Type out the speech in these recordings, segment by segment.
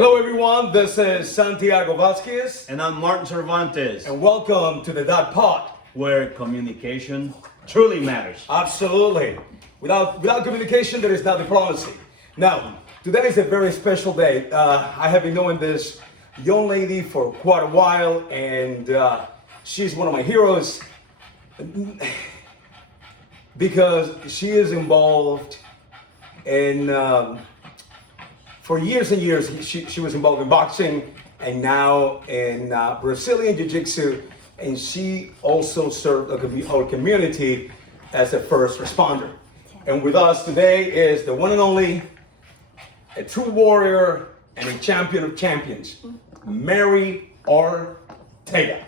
Hello everyone, this is Santiago Vásquez. And I'm Martin Cervantes. And welcome to the Dotte Pod. Where communication truly matters. Absolutely. Without communication, there is no diplomacy. Now, today is a very special day. I have been knowing this young lady for quite a while, and she's one of my heroes because she is involved in, for years and years, she was involved in boxing and now in Brazilian Jiu-Jitsu, and she also served our community as a first responder. And with us today is the one and only, a true warrior and a champion of champions, Smary Ortega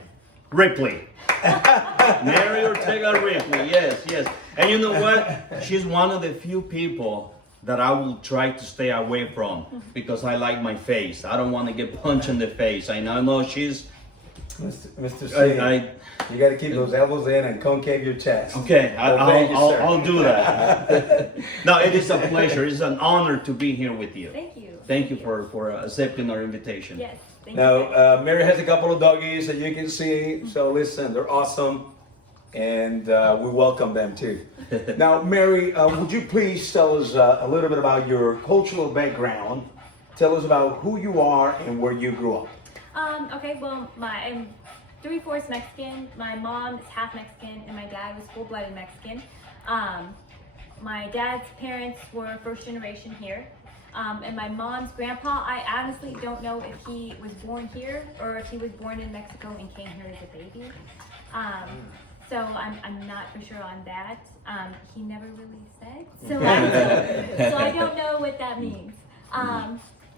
Ripley. Mary Ortega Ripley, yes. And you know what? She's one of the few people that I will try to stay away from because I like my face. I don't want to get punched in the face. I know she's... Mr. C, you got to keep those elbows in and concave your chest. Okay, I'll do you. that. No, it is a pleasure. It's an honor to be here with you. Thank you. Thank you for accepting our invitation. Yes. Thank Now, Mary has a couple of doggies that you can see. So listen, they're awesome, and we welcome them too. Now, Mary, would you please tell us a little bit about your cultural background? Tell us about who you are and where you grew up. Okay, well, I'm 3/4 Mexican. My mom is half Mexican, and my dad was full-blooded Mexican. My dad's parents were first generation here. And my mom's grandpa, I honestly don't know if he was born here or if he was born in Mexico and came here as a baby. So I'm not for sure on that. He never really said, so I don't know what that means.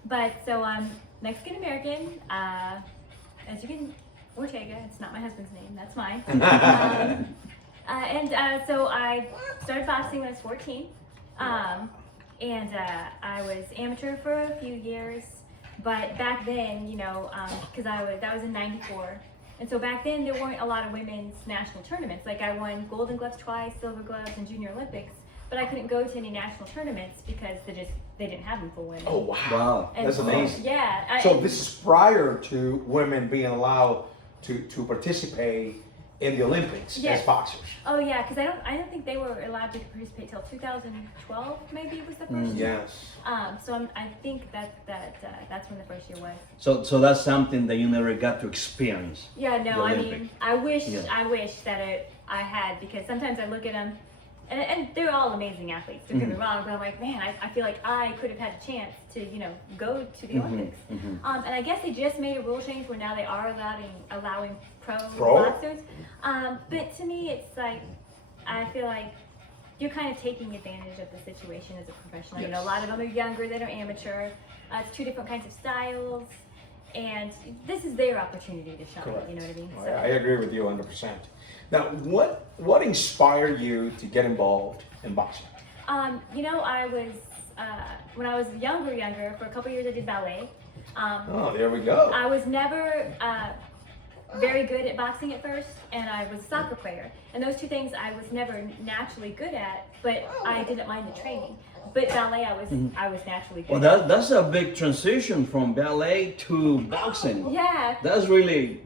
But so I'm Mexican American. As you can, Ortega. It's not my husband's name. That's mine. So I started boxing when I was 14. And I was amateur for a few years, but back then, you know, because that was in '94, and so back then there weren't a lot of women's national tournaments. Like I won Golden Gloves twice, Silver Gloves, and Junior Olympics, but I couldn't go to any national tournaments because they didn't have them for women. Oh wow! Wow, And that's amazing. Yeah. So this is prior to women being allowed to participate in the Olympics Yes. as boxers. Oh yeah, because I don't think they were allowed to participate till 2012. Maybe it was the first year. Yes. So I think that's when the first year was. So that's something that you never got to experience. Yeah, no, the I Olympics. mean, I wish Yeah. that I had, because sometimes I look at them, and they're all amazing athletes, don't get me wrong, but I'm like, man, I feel like I could have had a chance to, you know, go to the Olympics. And I guess they just made a rule change where now they are allowing pro boxers. But to me, it's like, I feel like you're kind of taking advantage of the situation as a professional. You know, a lot of them are younger, they are amateur. It's two different kinds of styles. And this is their opportunity to shine. Correct. You know what I mean? I agree with you 100%. Now, what inspired you to get involved in boxing? You know, I was when I was younger, for a couple years I did ballet. Oh, there we go. I was never very good at boxing at first, and I was a soccer player. And those two things I was never naturally good at, but I didn't mind the training. But ballet, I was naturally good. Well, that's a big transition from ballet to boxing. Yeah. That's really,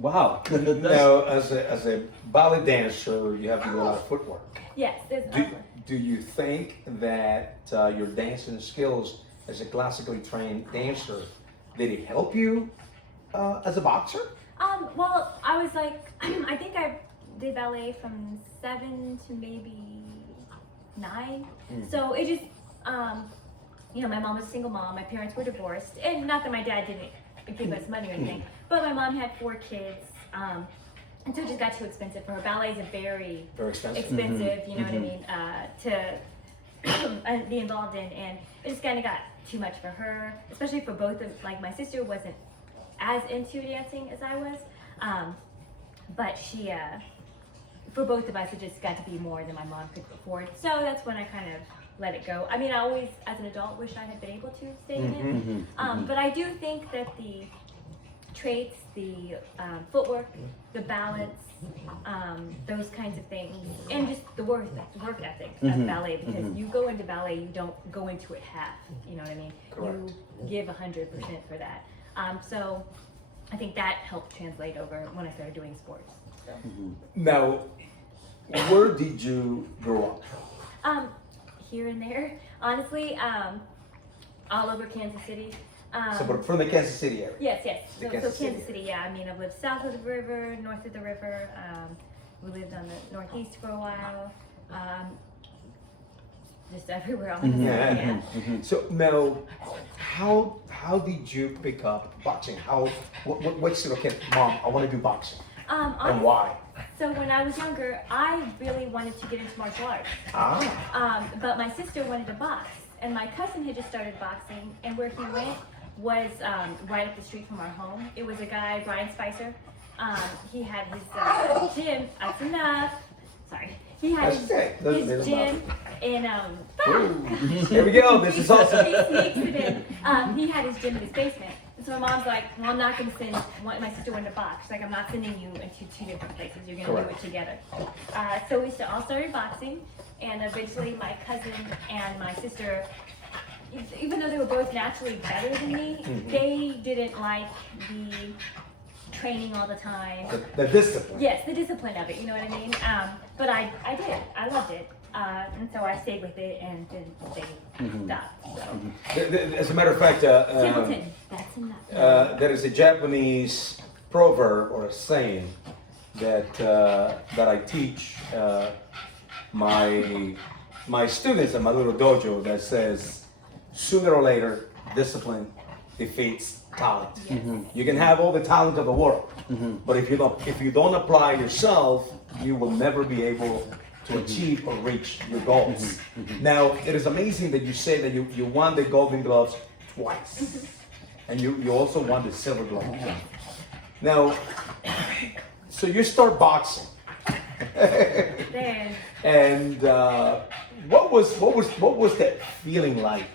wow. Now, as a ballet dancer, you have to do a lot of footwork. Yes. Do you think that your dancing skills as a classically trained dancer, did it help you as a boxer? Well, I was like, I think I did ballet from 7 to maybe 9. So it just, you know, my mom was a single mom, my parents were divorced, and not that my dad didn't give us money or anything, but my mom had 4 kids, and so it just got too expensive for her. Ballet is a very expensive, you know what I mean, to be involved in, and it just kind of got too much for her, especially for both of, like my sister wasn't as into dancing as I was, but she, for both of us, it just got to be more than my mom could afford. So that's when I kind of let it go. I mean, I always, as an adult, wish I had been able to stay in it. But I do think that traits, the footwork, the balance, those kinds of things, and just the work ethic of ballet. Because you go into ballet, you don't go into it half. You know what I mean? Correct. You give 100% for that. So I think that helped translate over when I started doing sports. So. Now, where did you grow up? Here and there, honestly, all over Kansas City. So from the Kansas City area? Yes. The So Kansas Kansas City. City, yeah. I mean, I've lived south of the river, north of the river. We lived on the northeast for a while. Just everywhere. Yeah. So Mel, how did you pick up boxing? What's it? Okay, Mom, I want to do boxing. And why? So when I was younger, I really wanted to get into martial arts. But my sister wanted to box, and my cousin had just started boxing, and where he went was right up the street from our home. It was a guy, Brian Spicer. He had his gym. That's enough. Sorry. He had his gym in Here we go. This is awesome. He sneaks it in. He had his gym in his basement. And so my mom's like, well, I'm not going to send my sister wanted to box. She's like, I'm not sending you into two different places. You're going to do it together. So we all started boxing, and eventually my cousin and my sister, even though they were both naturally better than me, they didn't like the training all the time. The discipline. Yes, the discipline of it, you know what I mean? But I did. I loved it. And so I stayed with it and didn't stop. So. As a matter of fact, Templeton, that's enough. there is a Japanese proverb or a saying that I teach my students in my little dojo that says, sooner or later, discipline defeats talent. Yes. You can have all the talent of the world, but if you don't apply yourself, you will never be able to achieve or reach your goals. Now, it is amazing that you say that you won the Golden Gloves twice, and you also won the Silver Glove. Now, so you start boxing, and what was that feeling like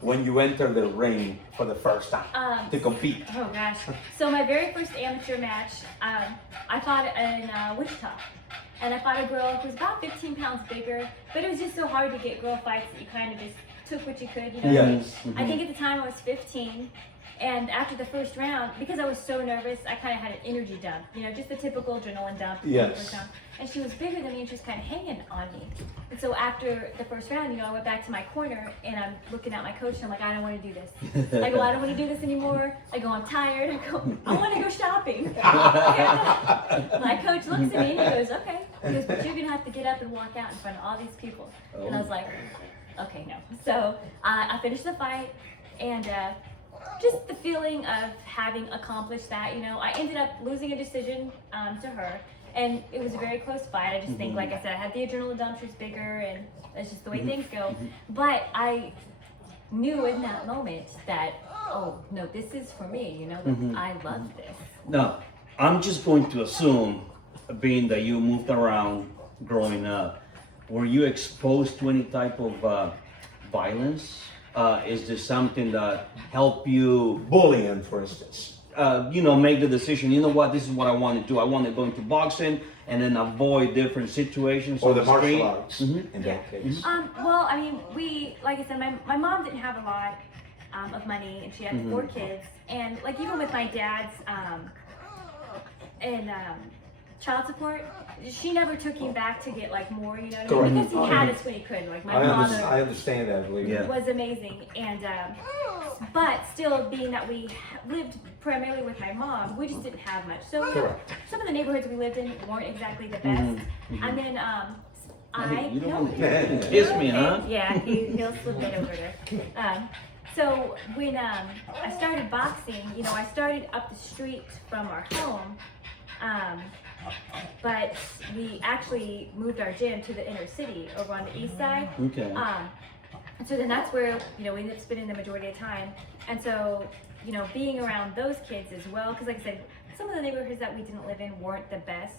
when you entered the ring for the first time to compete? Oh gosh. So my very first amateur match, I fought in Wichita. And I fought a girl who was about 15 pounds bigger, but it was just so hard to get girl fights that you kind of just took what you could, you know what I mean? I think at the time I was 15, and after the first round, because I was so nervous, I kind of had an energy dump, you know, just the typical adrenaline dump. Yes. And she was bigger than me, and she was kind of hanging on me. And so after the first round, you know, I went back to my corner, and I'm looking at my coach, and I'm like, I don't want to do this. I go, I don't want to do this anymore. I go, I'm tired. I go, I want to go shopping. My coach looks at me, and he goes, okay. He goes, but you're going to have to get up and walk out in front of all these people. And I was like, okay, no. So I finished the fight, and just the feeling of having accomplished that, you know, I ended up losing a decision to her. And it was a very close fight. I just think, like I said, I had the adrenaline dump, she was bigger, and that's just the way things go. But I knew in that moment that, oh, no, this is for me, you know, I love this. Now, I'm just going to assume, being that you moved around growing up, were you exposed to any type of violence? Is there something that helped you? Bullying, for instance. Make the decision, you know what, this is what I want to do. I want to go into boxing and then avoid different situations. Or on the martial street. arts, in that case. Well, I mean, like I said, my mom didn't have a lot of money, and she had 4 kids. And like even with my dad's child support, she never took him back to get like more, you know what I mean? Because he had us when he could. Like my mother I understand that, believe me. was amazing, and but still, being that we lived primarily with my mom, we just didn't have much. So some of the neighborhoods we lived in weren't exactly the best. And then You don't kiss me, huh? Yeah, he'll slip it over there. So when I started boxing, you know, I started up the street from our home. But we actually moved our gym to the inner city over on the east side. Okay. So then that's where, you know, we ended up spending the majority of time. And so, you know, being around those kids as well, because like I said, some of the neighborhoods that we didn't live in weren't the best.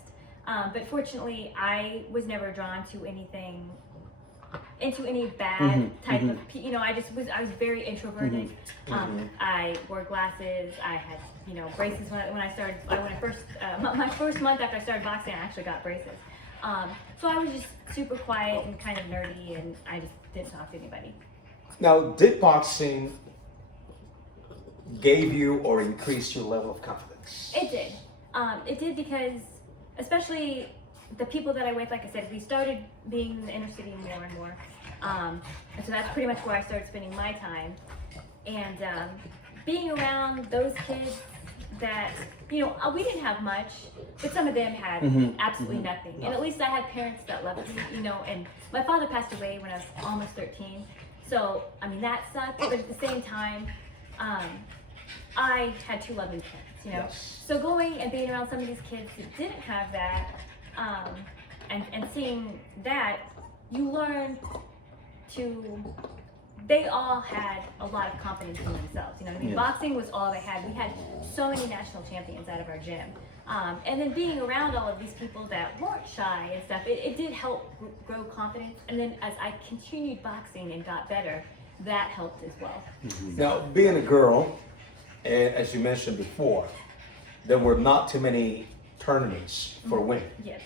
But fortunately, I was never drawn to anything into any bad type of, I was very introverted. I wore glasses. I had, braces when I started, my first month after I started boxing, I actually got braces. So I was just super quiet and kind of nerdy, and I just didn't talk to anybody. Now, did boxing gave you or increase your level of confidence? It did. It did because, especially the people that I with, like I said, we started being in the inner city more and more. And so that's pretty much where I started spending my time. And being around those kids that, we didn't have much, but some of them had absolutely nothing. And at least I had parents that loved me, and my father passed away when I was almost 13. So, that sucked, but at the same time, I had two loving parents, Yes. So going and being around some of these kids that didn't have that, and seeing that, you learn they all had a lot of confidence in themselves. Yes. Boxing was all they had. We had so many national champions out of our gym. And then being around all of these people that weren't shy and stuff, it did help grow confidence. And then as I continued boxing and got better, that helped as well. Now, being a girl, and as you mentioned before, there were not too many tournaments for women. Yes.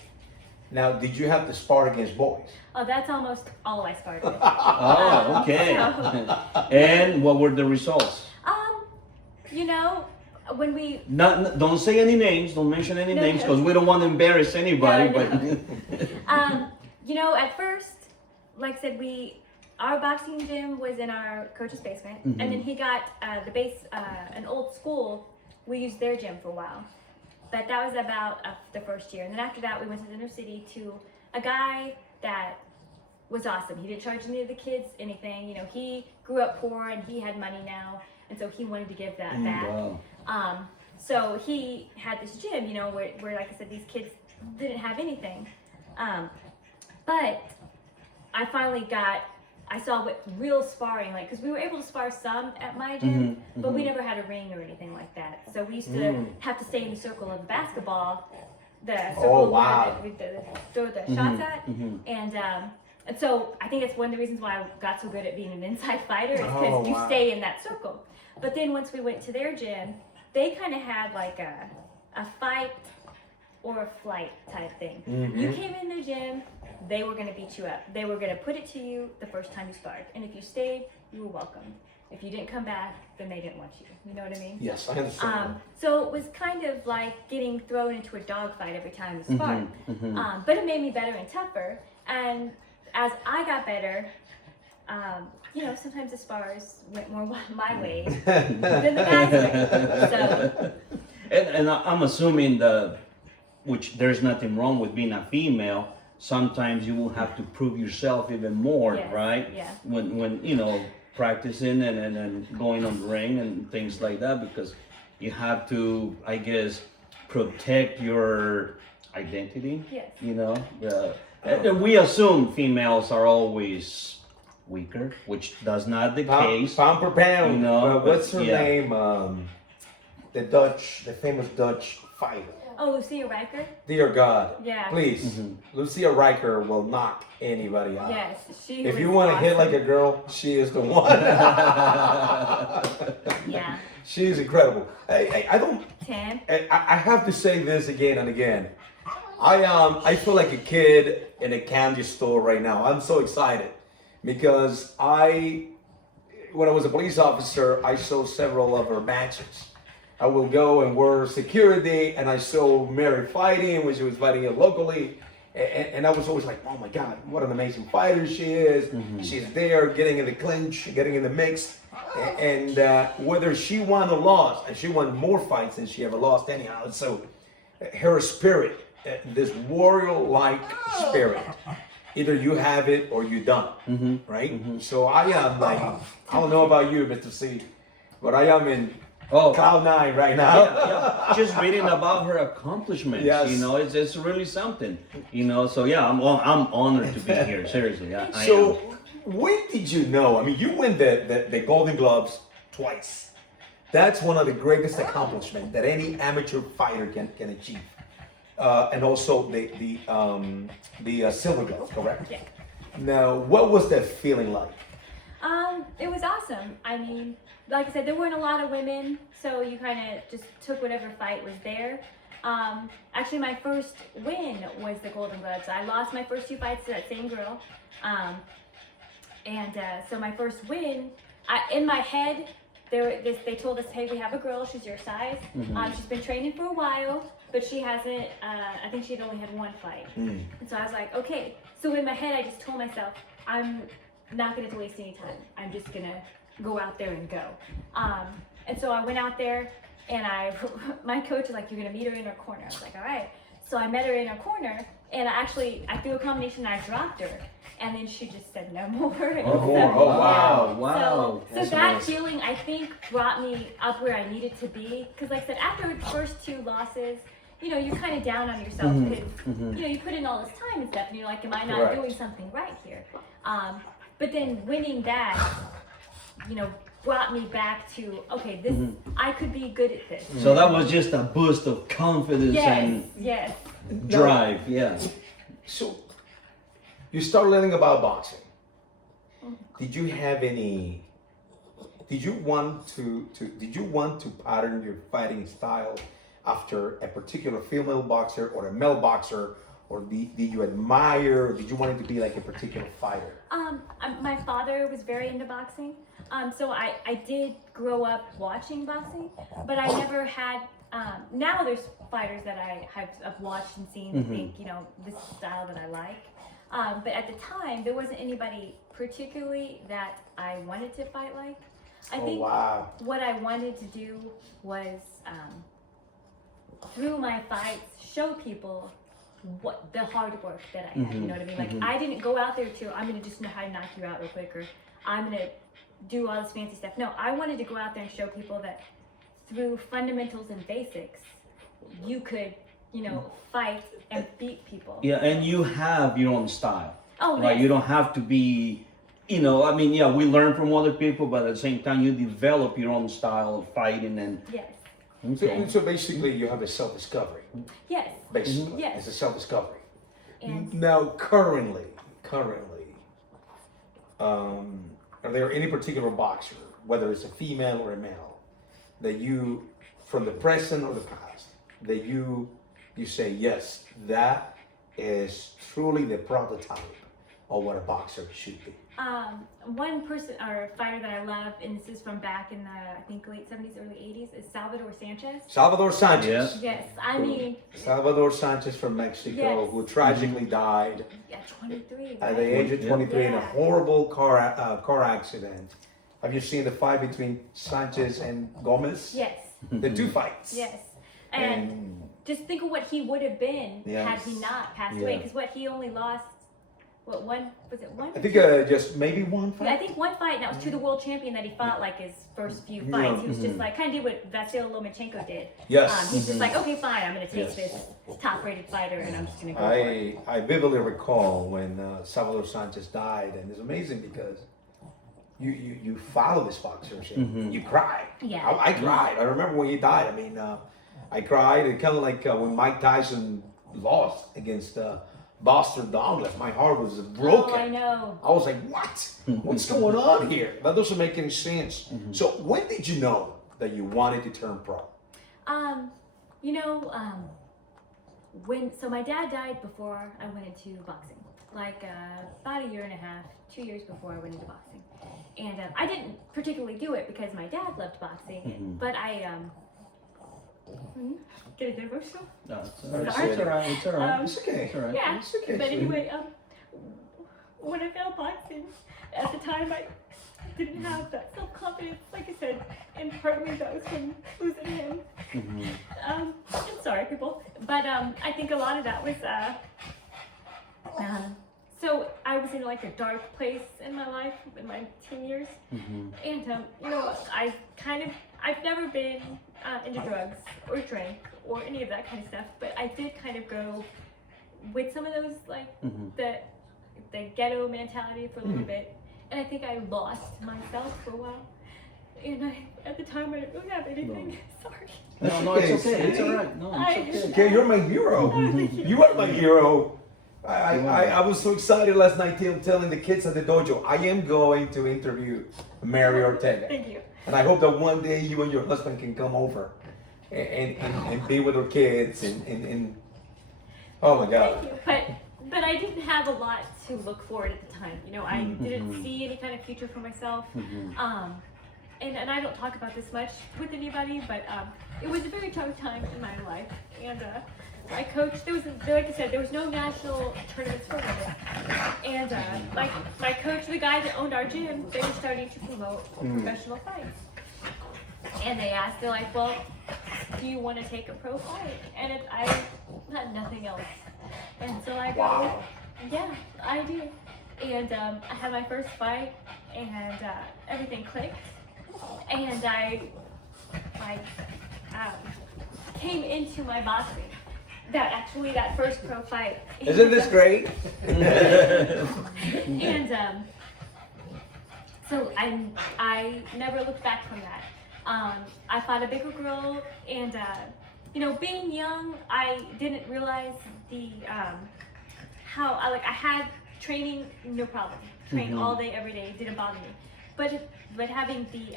Now, did you have to spar against boys? Oh, that's almost all I started with. Oh, okay. And what were the results? When we... Don't say any names, don't mention any names, because we don't want to embarrass anybody. No. At first, like I said, our boxing gym was in our coach's basement, and then he got an old school. We used their gym for a while, but that was about the first year. And then after that, we went to the inner city to a guy that was awesome. He didn't charge any of the kids anything. He grew up poor and he had money now, and so he wanted to give that back. Wow. So he had this gym, where like I said, these kids didn't have anything. But I saw what real sparring, because we were able to spar some at my gym, but we never had a ring or anything like that. So we used to have to stay in the circle of the basketball, the circle where we throw the shots at. And so I think that's one of the reasons why I got so good at being an inside fighter, is because you stay in that circle. But then once we went to their gym, they kind of had like a fight or a flight type thing. You came in their gym, they were going to beat you up. They were going to put it to you the first time you sparred. And if you stayed, you were welcome. If you didn't come back, then they didn't want you. You know what I mean? Yes, I understand. So it was kind of like getting thrown into a dogfight every time we sparred. But it made me better and tougher. And as I got better, sometimes the spars went more my way than the guys' way. So. And I'm assuming which there's nothing wrong with being a female. Sometimes you will have to prove yourself even more, Yes, right? yeah. When practicing and going on the ring and things like that, because you have to, I guess, protect your identity. Yes. And we assume females are always weaker, which does not the case. Pound per pound. What's her yeah. name? The famous Dutch fighter. Oh, Lucia Riker? Dear God. Yeah. Please, Lucia Riker will knock anybody out. Yes, If you want to hit like a girl, she is the one. Yeah. She's incredible. I don't. 10. I have to say this again and again. I feel like a kid in a candy store right now. I'm so excited because when I was a police officer, I saw several of her matches. I will go and work security, and I saw Smary fighting when she was fighting it locally, and I was always like, oh my God, what an amazing fighter she is. She's there, getting in the clinch, getting in the mix, and whether she won or lost, and she won more fights than she ever lost anyhow. So her spirit, this warrior-like spirit, either you have it or you don't, right? So I am like, I don't know about you, Mr. C, but I am in cloud nine right now. Yeah. Just reading about her accomplishments, Yes. it's really something, So yeah, I'm honored to be here. Seriously, I am. When did you know? I mean, you win the Golden Gloves twice. That's one of the greatest accomplishments that any amateur fighter can achieve. And also the Silver Gloves, correct? Yeah. Now, what was that feeling like? It was awesome. I mean, like I said, there weren't a lot of women, so you kind of just took whatever fight was there. Actually, my first win was the Golden Gloves. I lost my first 2 fights to that same girl. So my first win, in my head, they told us, hey, we have a girl, she's your size. She's been training for a while, but she hasn't, I think she'd only had 1 fight. And so I was like, okay. So in my head, I just told myself, I'm not gonna waste any time. I'm just gonna go out there and go. And so I went out there, and my coach was like, you're gonna meet her in her corner. I was like, all right. So I met her in her corner, and I threw a combination, and I dropped her. And then she just said no more. Oh, wow. Wow. So that feeling, I think, brought me up where I needed to be. Because like I said, after the first 2 losses, you know, you're kind of down on yourself. Because, you know, you put in all this time and stuff, and you're like, am I not doing something right here? But then winning that, you know, brought me back to, okay, this I could be good at this. So that was just a boost of confidence and drive. Yeah. So, you start learning about boxing. Did you have any? Did you want to pattern your fighting style after a particular female boxer or a male boxer, or did you admire? Or did you want it to be like a particular fighter? My father was very into boxing, so I did grow up watching boxing, but I never had. Now there's fighters that I've watched and seen and think, you know, this is the style that I like. But at the time, there wasn't anybody particularly that I wanted to fight like. I think what I wanted to do was, through my fights, show people what the hard work that I had. You know what I mean? Like, I didn't go out there I'm going to just know how to knock you out real quick, or I'm going to do all this fancy stuff. No, I wanted to go out there and show people that through fundamentals and basics, you could, you know, fight and beat people. Yeah, and you have your own style. Oh, right? yes. You don't have to be, you know, I mean, yeah, we learn from other people, but at the same time, you develop your own style of fighting and. Yes. Okay. So basically, you have a self-discovery. Yes. Basically, Yes. it's a self-discovery. And Now, currently, are there any particular boxer, whether it's a female or a male, that you, from the present or the past, that you say, yes, that is truly the prototype of what a boxer should be? one person or fighter that I love, and this is from back in the, I think, late 70s, early 80s, is Salvador Sanchez. Salvador Sanchez. Yes, I mean. Salvador Sanchez from Mexico, who tragically died Yeah, 23. at the age of 23 in a horrible car accident. Have you seen the fight between Sanchez and Gomez? Yes. The 2 fights. Yes. And just think of what he would have been had he not passed away. Because what he only lost, what, one? Was it one? I think just maybe 1 fight. Yeah, I think 1 fight, and that was to the world champion that he fought like his first few fights. He was just like, kind of did what Vasily Lomachenko did. Yes. He's just like, okay, fine, I'm going to take this top-rated fighter, and I'm just going to go for it. I vividly recall when Salvador Sanchez died, and it's amazing because you follow this boxer, and you cry. Yeah. I cried. I remember when he died. I mean, I cried. It kind of like when Mike Tyson lost against Buster Douglas. My heart was broken. Oh, I know. I was like, what? What's going on here? That doesn't make any sense. So when did you know that you wanted to turn pro? You know, so my dad died before I went into boxing. Like about a year and a half, 2 years before I went into boxing. And I didn't particularly do it because my dad loved boxing, but I get a bit emotional. No, Sorry. it's all right. It's all right. It's okay. It's all right. Yeah, It's okay, but sweetie. anyway, when I found boxing, at the time I didn't have that self-confidence, like I said, and partly that was from losing him. I'm sorry, people, but I think a lot of that was, so I was in like a dark place in my life in my teen years, and you know, I've never been into drugs or drank or any of that kind of stuff, but I did kind of go with some of those like the ghetto mentality for a little bit, and I think I lost myself for a while. And at the time I didn't really have anything. Sorry. No, it's okay. It's all right. No, it's okay. Okay, you're my hero. You are my hero. I was so excited last night telling the kids at the dojo, I am going to interview Mary Ortega. Thank you. And I hope that one day you and your husband can come over and be with our kids and oh my God. Thank you. But I didn't have a lot to look forward at the time. You know, I didn't see any kind of future for myself. And I don't talk about this much with anybody, but it was a very tough time in my life. And my coach, like I said, there was no national tournaments for women. And my coach, the guy that owned our gym, they were starting to promote professional fights. And they asked, they're like, well, do you want to take a pro fight? And I had nothing else. And so I go, yeah, I do. And I had my first fight, and everything clicked. And I came into my boxing. That first pro fight. Isn't this great? And so I never looked back from that. I fought a bigger girl, and you know, being young, I didn't realize the how I had training, no problem. Train all day, every day, didn't bother me. But having the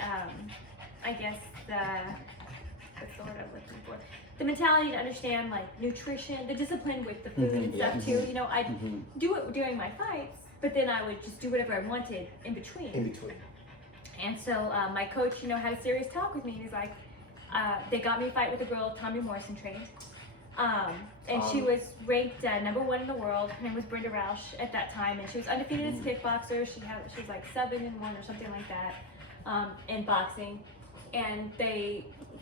I guess what's the word I'm looking for? The mentality to understand like nutrition, the discipline with the food and stuff too. You know, I'd do it during my fights, but then I would just do whatever I wanted in between. And so my coach, you know, had a serious talk with me. He's like, they got me a fight with a girl Tommy Morrison trained. And she was ranked #1 in the world. Her name was Brenda Rausch at that time, and she was undefeated as a kickboxer. She was like 7-1 or something like that in boxing. And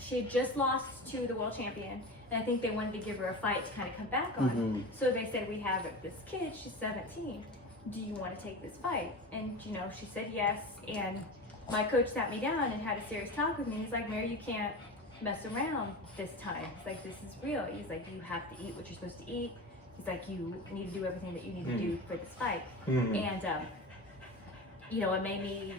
she had just lost to the world champion, and I think they wanted to give her a fight to kind of come back on. So they said, we have this kid, she's 17. Do you want to take this fight? And you know, she said yes. And my coach sat me down and had a serious talk with me. He's like, Mary, you can't mess around this time. He's like, this is real. He's like, you have to eat what you're supposed to eat. He's like, you need to do everything that you need to do for this fight. And you know, it made me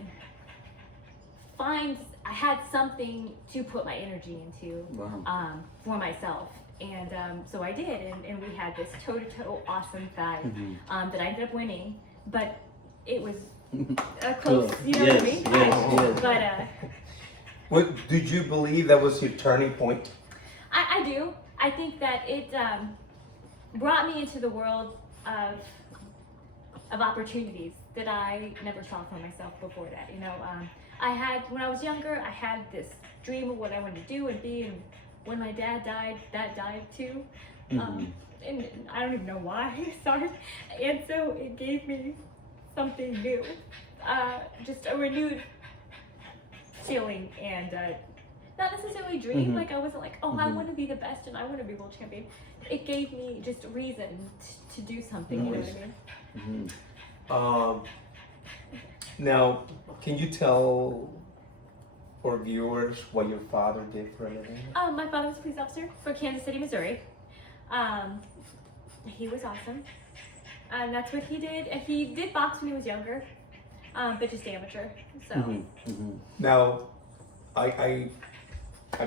find I had something to put my energy into for myself. And so I did, and we had this toe-to-toe awesome fight that I ended up winning, but it was a close, you know what I mean? Yes. But did you believe that was your turning point? I do. I think that it brought me into the world of opportunities that I never saw for myself before that. You know, when I was younger, I had this dream of what I wanted to do and be, and when my dad died, that died too. And I don't even know why, sorry. And so it gave me something new, just a renewed feeling, and not necessarily dream, like I wasn't like, oh, I want to be the best and I want to be world champion. It gave me just a reason to do something, you know what I mean? Now, can you tell our viewers what your father did for a living? My father was a police officer for Kansas City, Missouri. He was awesome. And that's what he did. And he did box when he was younger, but just amateur. So. Now, I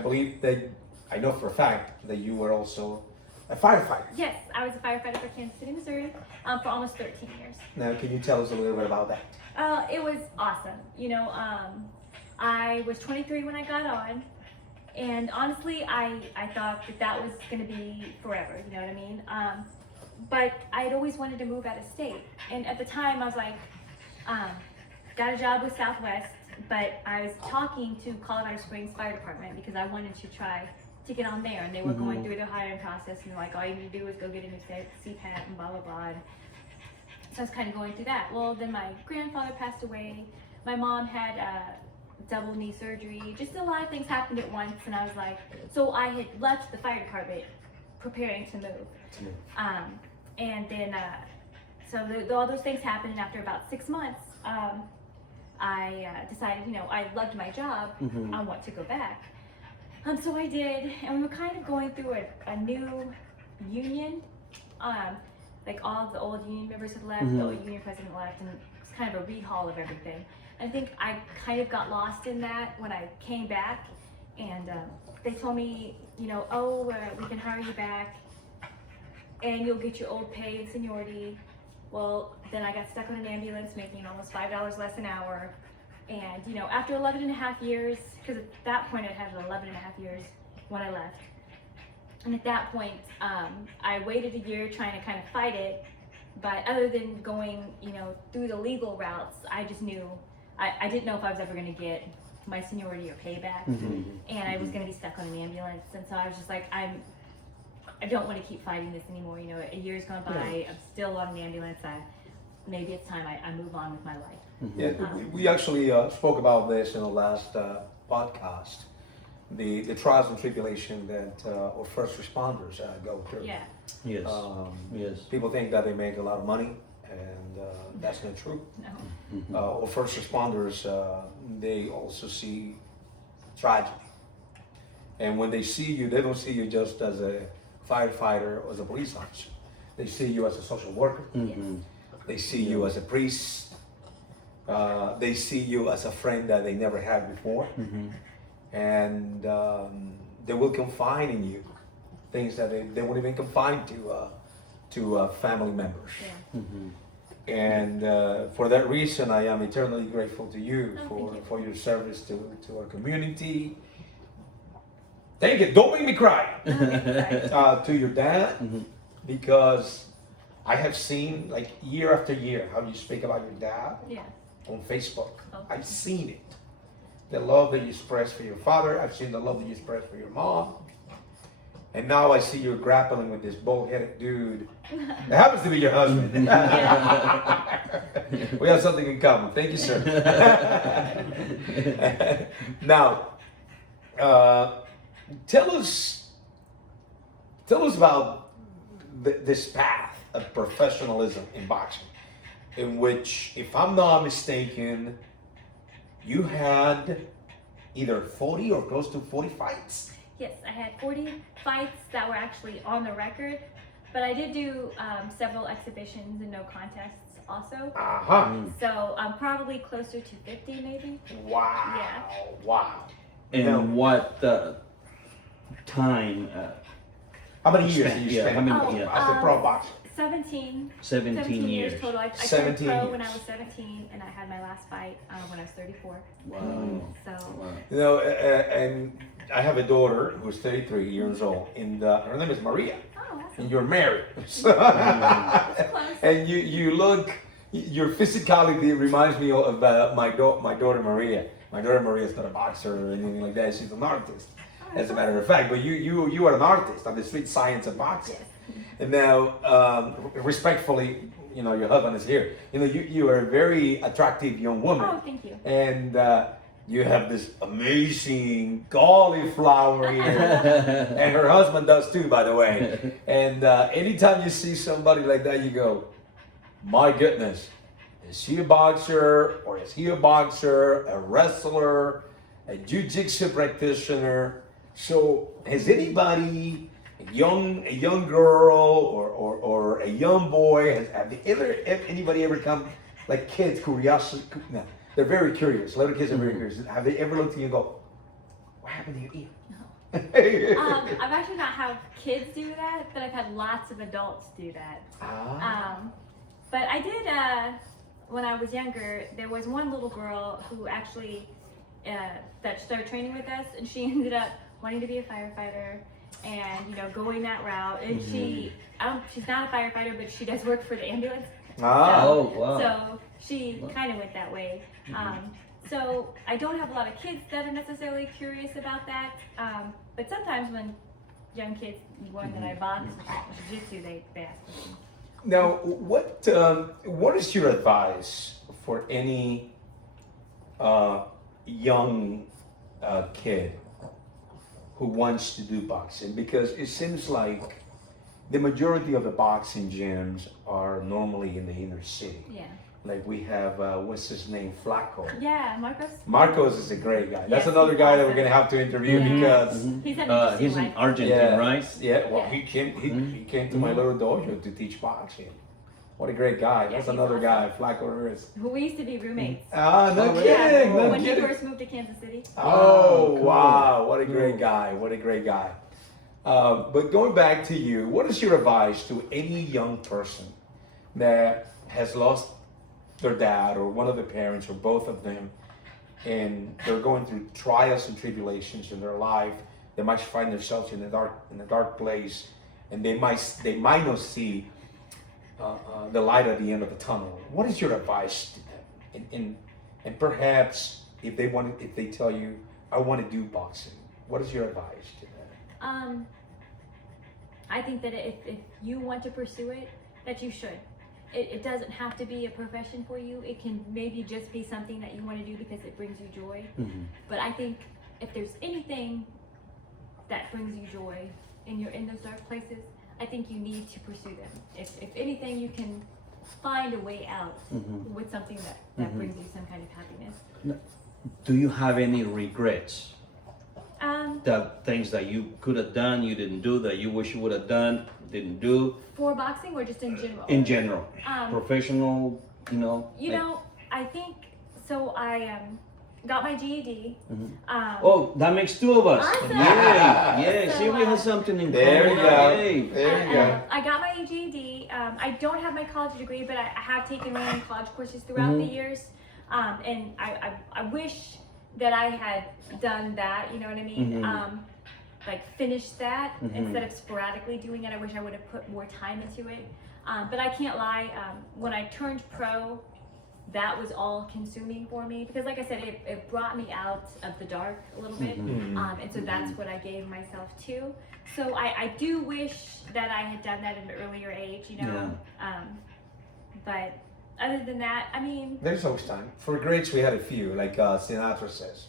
believe that, I know for a fact that you were also a firefighter. Yes, I was a firefighter for Kansas City, Missouri, for almost 13 years. Now, can you tell us a little bit about that? It was awesome. You know, I was 23 when I got on, and honestly, I thought that was going to be forever, you know what I mean? But I'd always wanted to move out of state, and at the time I was like, got a job with Southwest, but I was talking to Colorado Springs Fire Department because I wanted to try to get on there, and they were going through the hiring process, and they're like, all you need to do is go get a new CPAT and blah blah blah. And so I was kind of going through that. Well, then my grandfather passed away. My mom had double knee surgery. Just a lot of things happened at once, and I was like, so I had left the fire department preparing to move. And then, so all those things happened, and after about 6 months, I decided, you know, I loved my job, I want to go back. So I did, and we were kind of going through a new union. Like all of the old union members had left, the old union president left, and it was kind of a rehaul of everything. I think I kind of got lost in that when I came back, and they told me, you know, oh, we can hire you back and you'll get your old pay and seniority. Well, then I got stuck on an ambulance making almost $5 less an hour. And, you know, after 11 and a half years, because at that point I had 11 and a half years when I left. And at that point, I waited a year trying to kind of fight it. But other than going, you know, through the legal routes, I just knew, I didn't know if I was ever going to get my seniority or payback. And I was going to be stuck on an ambulance. And so I was just like, I don't want to keep fighting this anymore. You know, a year's gone by, I'm still on an ambulance. Maybe it's time I move on with my life. Yeah, we actually spoke about this in the last podcast. The trials and tribulation that our first responders go through. Yeah. Yes. Yes. People think that they make a lot of money, and that's not true. No. Our first responders, they also see tragedy. And when they see you, they don't see you just as a firefighter or as a police officer. They see you as a social worker. Yes. They see you as a priest. They see you as a friend that they never had before. And they will confide in you things that they wouldn't even confide to family members. Yeah. And for that reason, I am eternally grateful to you Thank you. for your service to our community. Thank you. Don't make me cry. To your dad, because I have seen like year after year how you speak about your dad Yeah. on Facebook. Okay. I've seen it. The love that you express for your father. I've seen the love that you express for your mom. And now I see you're grappling with this bull-headed dude. That happens to be your husband. We have something in common. Thank you, sir. Now, tell us about this path of professionalism in boxing, in which, if I'm not mistaken, you had either 40 or close to 40 fights. Yes, I had 40 fights that were actually on the record, but I did do several exhibitions and no contests also. So I'm probably closer to 50 maybe. Wow. Yeah. Wow. And Now, what time? how many years did you Yeah, spend how many- as a pro boxer? 17 17 years. total. I turned 17 pro when I years. was 17, and I had my last fight when I was 34. Wow. So Wow. You know, and I have a daughter who's 33 years old, and her name is Maria, oh, awesome. and you're married. That's close. And you look, your physicality reminds me of my daughter Maria. My daughter Maria is not a boxer or anything like that. She's an artist, as a matter of fact. But you are an artist of the street science of boxing. Yes. And now, respectfully, you know, your husband is here. You know, you are a very attractive young woman. Oh, thank you. And you have this amazing cauliflower ear. And her husband does too, by the way. And anytime you see somebody like that, you go, my goodness, is she a boxer, or is he a boxer, a wrestler, a jiu-jitsu practitioner? So has anybody, a young girl or a young boy, have anybody ever come, like kids, curiosity? No, they're very curious. Little kids are very curious. Have they ever looked at you and go, what happened to your ear? I've actually not had kids do that, but I've had lots of adults do that. But I did, when I was younger, there was one little girl who actually, that started training with us, and she ended up wanting to be a firefighter and, you know, going that route. And she's not a firefighter, but she does work for the ambulance. Oh, wow. So she kind of went that way. So I don't have a lot of kids that are necessarily curious about that. But sometimes when young kids learn that I box or jiu-jitsu, they ask questions. Now, what is your advice for any young kid who wants to do boxing? Because it seems like the majority of the boxing gyms are normally in the inner city. Yeah. Like we have, what's his name, Flacco. Yeah, Marcos. Marcos is a great guy. That's Yes, another he's guy that we're awesome. gonna have to interview Yeah. because He's an interesting He's in life. Argentina, right? yeah, well, Yeah. he came to my little dojo to teach boxing. What a great guy. Yeah, That's he's another awesome. guy, Flacco is. Who we used to be roommates. Ah, no Oh, kidding, Yeah, no when he kidding. first moved to Kansas City. Oh, Wow, cool. wow, what a great guy, what a great guy. But going back to you, what is your advice to any young person that has lost their dad or one of the parents or both of them, and they're going through trials and tribulations in their life? They might find themselves in a dark place, and they might not see the light at the end of the tunnel. What is your advice to them? And perhaps if they tell you, I want to do boxing, what is your advice to them? I think that if you want to pursue it, that you should. It doesn't have to be a profession for you. It can maybe just be something that you want to do because it brings you joy. Mm-hmm. But I think if there's anything that brings you joy and you're in those dark places, I think you need to pursue them. If anything, you can find a way out Mm-hmm. with something that brings you some kind of happiness. Do you have any regrets? That Things that you could have done, you didn't do, that you wish you would have done, didn't do? for boxing or just in general? In general, Um, professional, you know. I think so. I got my GED. Oh, that makes two of us. Awesome. Yeah. So, See, we have something in There you common. go. Yay. There you go. I got my GED. I don't have my college degree, but I have taken random college courses throughout the years. And I wish that I had done that, you know what I mean? Like finished that instead of sporadically doing it. I wish I would have put more time into it. But I can't lie, when I turned pro, that was all consuming for me because like I said, it brought me out of the dark a little bit. And so that's what I gave myself to. So I do wish that I had done that at an earlier age, you know? But other than that, I mean... There's always time. For regrets, we had a few, like Sinatra says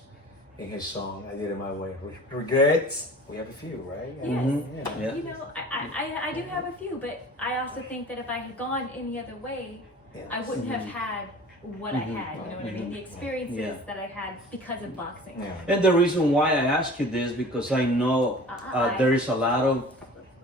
in his song, I Did It My Way. Regrets, we have a few, right? Yes. Yeah. You know, I do have a few, but I also think that if I had gone any other way, I wouldn't have had what I had, you know what I mean? The experiences that I had because of boxing. And the reason why I ask you this, because I know there is a lot of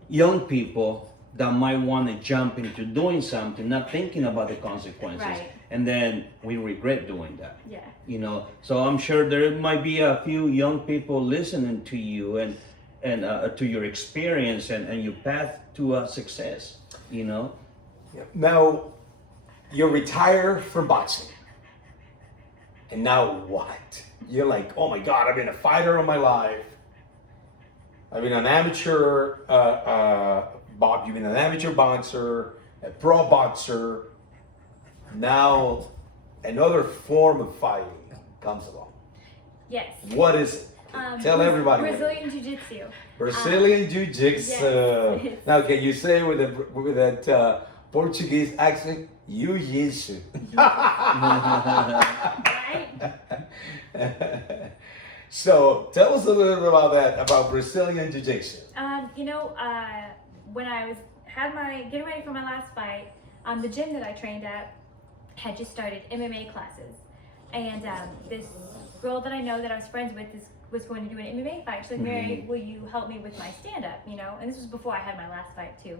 young people that might want to jump into doing something, not thinking about the consequences. Right. And then we regret doing that. Yeah. You know, so I'm sure there might be a few young people listening to you and to your experience and your path to success, you know? Now, you retire from boxing. And now what? You're like, oh my God, I've been a fighter all my life. I've been an amateur you've been an amateur boxer, a pro boxer. Now, another form of fighting comes along. Yes. What is it? Tell everybody. Brazilian Jiu-Jitsu. Brazilian Jiu-Jitsu. Yes. Now, can you say with that Portuguese accent, Jiu-Jitsu? Right? So, tell us a little bit about that, about Brazilian Jiu-Jitsu. You know, when I was getting ready for my last fight, the gym that I trained at had just started MMA classes, and this girl that I know that I was friends with was going to do an MMA fight. She's like, Mary, will you help me with my stand-up? You know, and this was before I had my last fight too.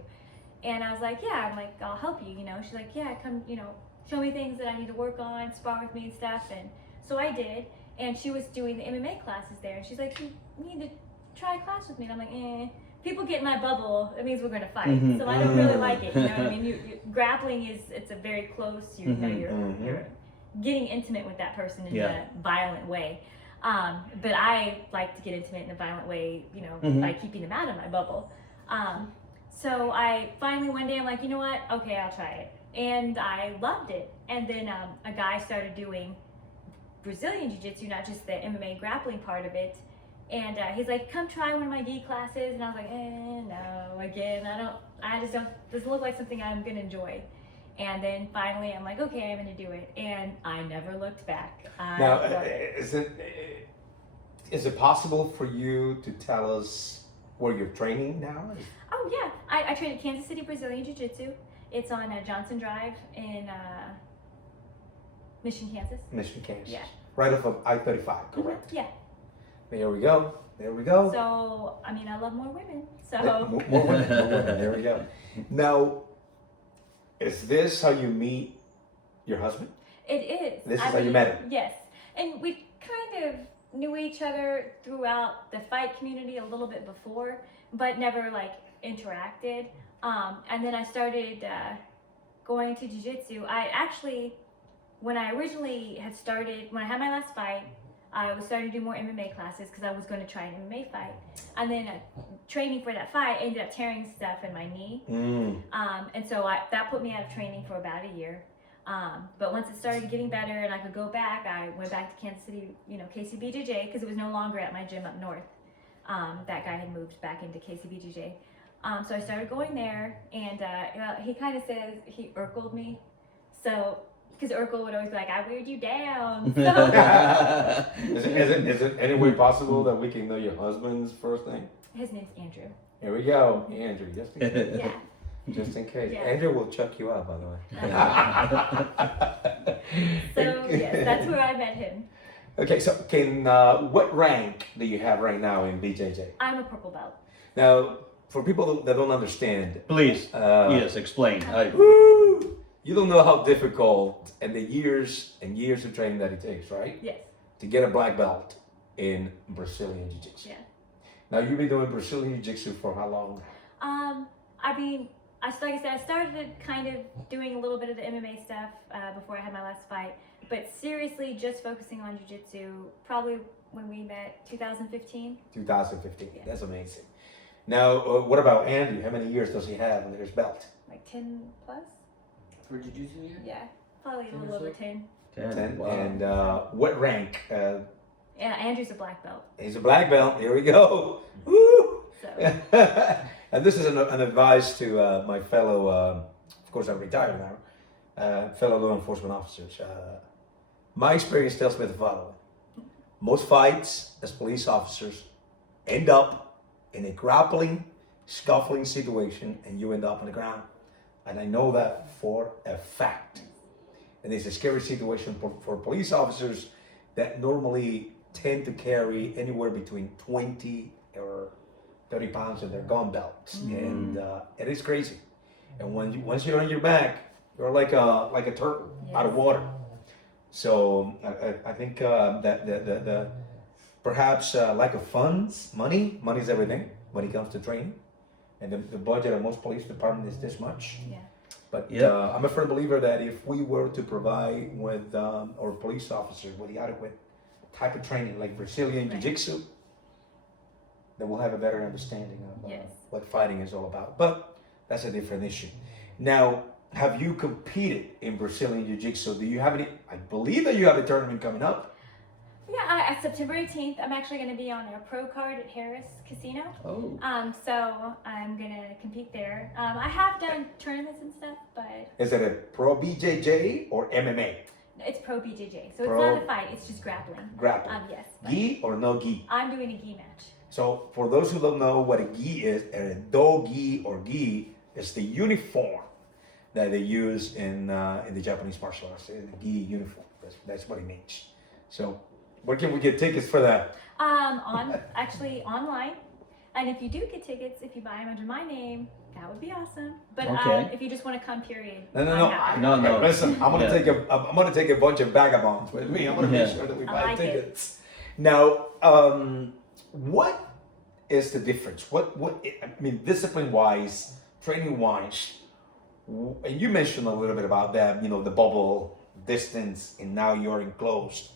And I was like, yeah, I'm like, I'll help you. You know, she's like, yeah, come, you know, show me things that I need to work on, spar with me and stuff. And so I did. And she was doing the MMA classes there, and she's like, you need to try a class with me. And I'm like, people get in my bubble, it means we're going to fight. So I don't really like it. You know what I mean? Grappling it's a very close. You're getting intimate with that person in a violent way. But I like to get intimate in a violent way, you know, by keeping them out of my bubble. So I finally one day I'm like, you know what? Okay, I'll try it. And I loved it. And then a guy started doing Brazilian Jiu-Jitsu, not just the MMA grappling part of it. And he's like, come try one of my gi classes. And I was like, no, again, doesn't look like something I'm gonna enjoy. And then finally I'm like, okay, I'm gonna do it. And I never looked back. Now, is it possible for you to tell us where you're training now? Oh yeah, I train at Kansas City Brazilian Jiu-Jitsu. It's on Johnson Drive in Mission, Kansas. Mission, Kansas. Yeah. Right off of I-35, correct? Yeah. There we go. There we go. So, I mean, I love more women. So. More women. There we go. Now, is this how you meet your husband? It is. This is how you met him? Yes. And we kind of knew each other throughout the fight community a little bit before, but never like interacted. And then I started going to jiu-jitsu. I actually, when I had my last fight, I was starting to do more MMA classes because I was going to try an MMA fight. And then training for that fight, I ended up tearing stuff in my knee. And so that put me out of training for about a year. But once it started getting better and I could go back, I went back to Kansas City, KCBJJ, because it was no longer at my gym up north. That guy had moved back into KCBJJ. So I started going there, and he kind of says, he Urkeled me. So, because Urkel would always be like, I weird you down. So, Is it any way possible that we can know your husband's first name? his name's Andrew. Here we go, Andrew, just in case. Yeah. Just in case. Yeah. Andrew will chuck you out, by the way. So, yes, that's where I met him. Okay, so what rank do you have right now in BJJ? I'm a purple belt. Now, for people that don't understand, Please, yes, explain. woo, you don't know how difficult and the years and years of training that it takes, right? Yes. To get a black belt in Brazilian Jiu-Jitsu. Yeah. Now, you've been doing Brazilian Jiu-Jitsu for how long? I mean, like I said, I started kind of doing a little bit of the MMA stuff before I had my last fight, but seriously just focusing on jiu-jitsu probably when we met 2015. 2015. Yeah. That's amazing. Now, what about Andrew? How many years does he have under his belt? Like 10 plus? For jiu-jitsu, yeah? Yeah, probably a little over 10. 10. Wow. And what rank? Yeah, Andrew's a black belt. He's a black belt. Here we go. Woo! So, And this is an advice to my fellow, of course I'm retired now, fellow law enforcement officers. My experience tells me the following. Most fights as police officers end up in a grappling, scuffling situation and you end up on the ground. And I know that for a fact. And it's a scary situation for police officers that normally tend to carry anywhere between 20 or 30 pounds in their gun belts, and it is crazy. And once you're on your back, you're like a turtle out of water. So I think that the perhaps lack of funds, money is everything when it comes to training, and the budget of most police departments is this much. yeah. But Yep. I'm a firm believer that if we were to provide with our police officers with the adequate type of training like Brazilian Right. Jiu-Jitsu, then we'll have a better understanding of Yes. what fighting is all about. But that's a different issue. Now, have you competed in Brazilian Jiu-Jitsu? Do you have any? I believe that you have a tournament coming up. Yeah, at September 18th, I'm actually going to be on a pro card at Harris Casino. Oh. So I'm going to compete there. I have done tournaments and stuff, but Is it a pro BJJ or MMA? it's pro BJJ. So it's Pro- not a fight, it's just grappling. Grappling. Yes. but Gi or no gi? I'm doing a gi match. So for those who don't know what a gi is, a do-gi or gi is the uniform that they use in the Japanese martial arts. The gi uniform. That's what it means. So where can we get tickets for that? Actually online. And if you do get tickets, if you buy them under my name, that would be awesome. But Okay. if you just want to come, period. No. I'm happy. No. Listen, I'm gonna Yeah. I'm gonna take a bunch of vagabonds with me. I'm gonna make Yeah. sure that we I buy like it. tickets. Now, what is the difference? I mean, discipline-wise, training-wise, and you mentioned a little bit about that. The bubble distance, and now you're enclosed.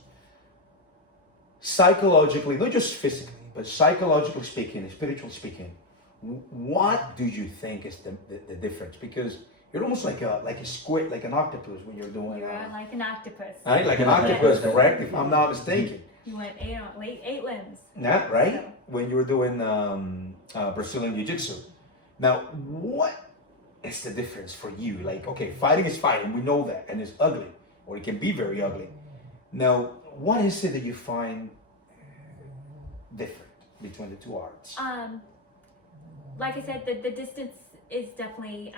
Psychologically, not just physically, but psychologically speaking, and spiritually speaking, what do you think is the difference? Because you're almost like a squid, like an octopus when you're doing. You're like an octopus. Right, like an octopus, correct? If I'm not mistaken. You went eight limbs. Yeah, right? So- When you were doing Brazilian Jiu-Jitsu. Now, what is the difference for you? Like, okay, fighting is fighting, we know that, and it's ugly, or it can be very ugly. Now, what is it that you find different between the two arts? Like I said, the distance is definitely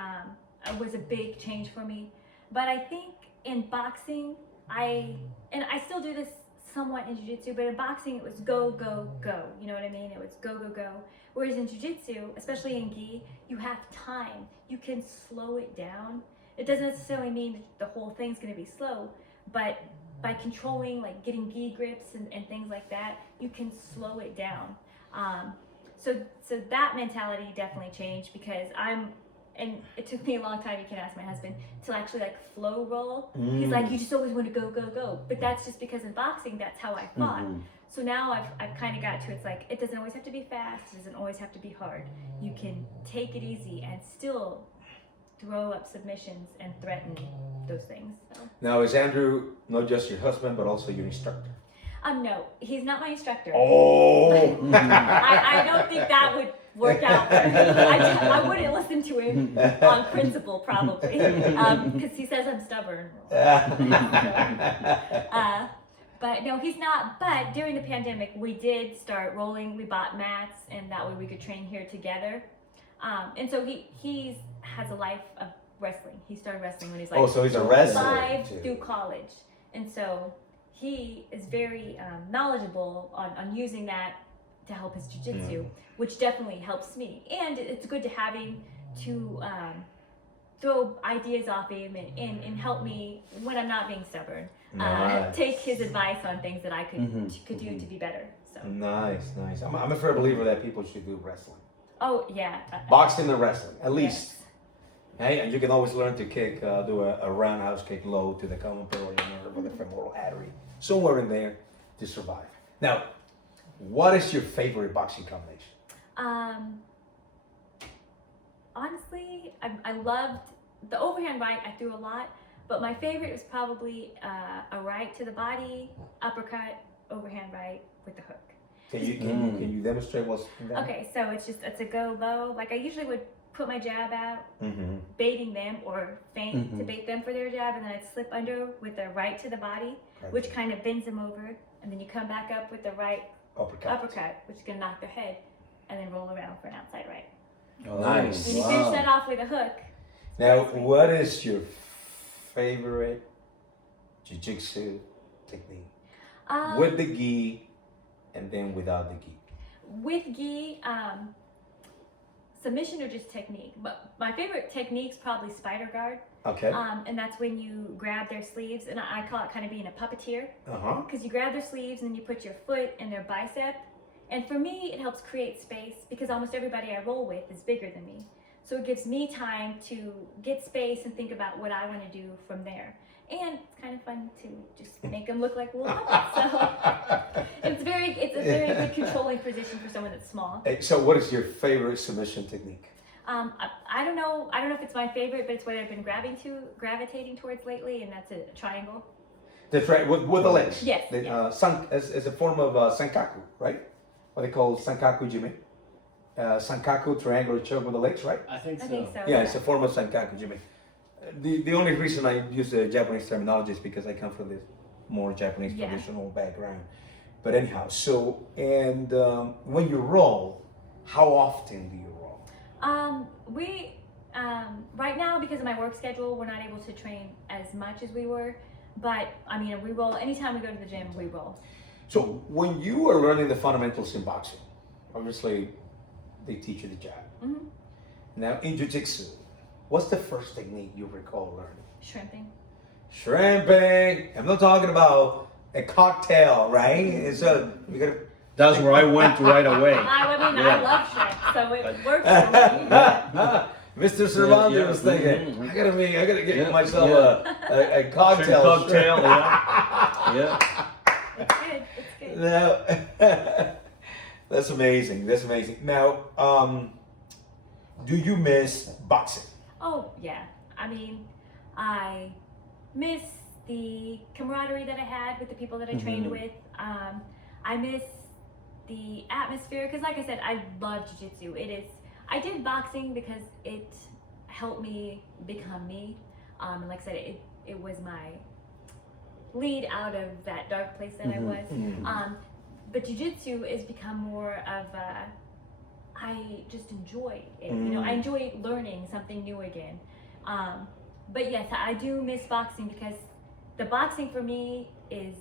was a big change for me. But I think in boxing, I still do this somewhat in jiu-jitsu, but in boxing it was go, go, go. You know what I mean? It was go, go, go. Whereas in jiu-jitsu, especially in gi, you have time. You can slow it down. It doesn't necessarily mean the whole thing's going to be slow, but by controlling, like getting gi grips and things like that, you can slow it down. So that mentality definitely changed because and it took me a long time, you can ask my husband, to actually like flow roll. He's like, you just always want to go. But that's just because in boxing, that's how I fought. So now I've kind of got to, it's like, it doesn't always have to be fast, it doesn't always have to be hard. You can take it easy and still throw up submissions and threaten those things. So. Now, is Andrew not just your husband, but also your instructor? No, he's not my instructor. Oh! I don't think that would work out for me. I wouldn't listen to him on principle, probably, because he says I'm stubborn. But no, he's not. But during the pandemic, we did start rolling. We bought mats, and that way we could train here together. And so he has a life of wrestling. He started wrestling when he's like so he's a wrestler 5 too. through college, and so he is very knowledgeable on using that to help his jiu-jitsu, which definitely helps me. And it's good to have him to throw ideas off him and help me when I'm not being stubborn. Nice. Take his advice on things that I could do to be better. So. Nice. I'm a firm believer that people should do wrestling. Oh yeah. Boxing and wrestling, at least. Yes. Hey, and you can always learn to kick, do a roundhouse kick low to the common pillar or the femoral artery, somewhere in there to survive. Now, what is your favorite boxing combination? Honestly, I loved the overhand right. I threw a lot, but my favorite was probably a right to the body, uppercut, overhand right with the hook. Can you demonstrate what's in that? Okay, so it's a go low. Like I usually would put my jab out, baiting them or feint to bait them for their jab, and then I'd slip under with the right to the body, which kind of bends them over, and then you come back up with the right uppercut, which is gonna knock their head, and then roll around for an outside right. Oh, Nice. And you finish that off with a hook. Now, what is your favorite jiu-jitsu technique? With the gi and then without the gi? With gi, submission or just technique. But my favorite technique's probably spider guard. Okay. And that's when you grab their sleeves, and I call it kind of being a puppeteer. Uh-huh. Because you grab their sleeves and then you put your foot in their bicep. And for me, it helps create space because almost everybody I roll with is bigger than me. So it gives me time to get space and think about what I want to do from there. And it's kind of fun to just make them look like little puppets. So it's a very good controlling position for someone that's small. Hey, so what is your favorite submission technique? I don't know if it's my favorite, but it's what I've been gravitating towards lately, and that's a triangle. That's right, with the legs. Yes. It's a form of sankaku, right? What they call sankaku jime. Sankaku, triangular choke with the legs, right? I think so. I think so. Yeah, it's a form of sankaku jime. The only reason I use the Japanese terminology is because I come from this more Japanese traditional background. But anyhow, so, and when you roll, how often do you roll? We right now, because of my work schedule, we're not able to train as much as we were. But I mean, we roll anytime we go to the gym. We roll. So when you were learning the fundamentals in boxing, obviously they teach you the jab. Now in jiu-jitsu, what's the first technique you recall learning? Shrimping. Shrimping. I'm not talking about a cocktail, right? It's you gotta. That's where I went right away. I love shrimp, so it works for me. Mr. Cervantes was thinking, I gotta get myself a cocktail. Cocktail, yeah. It's good. It's good. Now, that's amazing. Now, do you miss boxing? Oh yeah. I mean, I miss the camaraderie that I had with the people that I trained with. I miss the atmosphere because, like I said, I love jiu-jitsu. I did boxing because it helped me become me. And like I said, it was my lead out of that dark place that I was. But jiu-jitsu has become more of I just enjoy it. You know, I enjoy learning something new again. But yes, I do miss boxing because the boxing for me is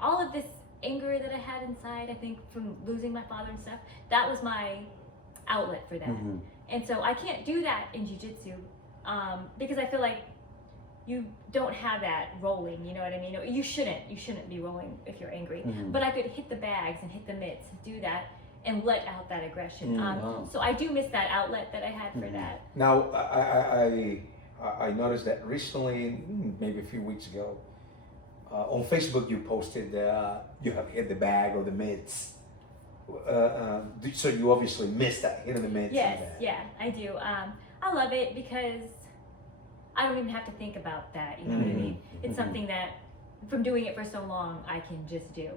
all of this anger that I had inside, I think from losing my father and stuff, that was my outlet for that. And so I can't do that in jiu-jitsu because I feel like you don't have that rolling, you know what I mean? You shouldn't be rolling if you're angry. But I could hit the bags and hit the mitts, do that. and let out that aggression. Wow. So I do miss that outlet that I had for that. Now, I noticed that recently, maybe a few weeks ago, on Facebook you posted you have hit the bag or the mitts. So you obviously missed that, hitting the mitts. Yes, yeah, I do. I love it because I don't even have to think about that. You know what I mean? It's something that, from doing it for so long, I can just do.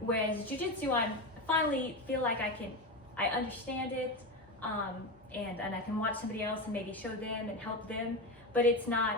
Whereas jiu-jitsu, I finally feel like I understand it, and I can watch somebody else and maybe show them and help them, but it's not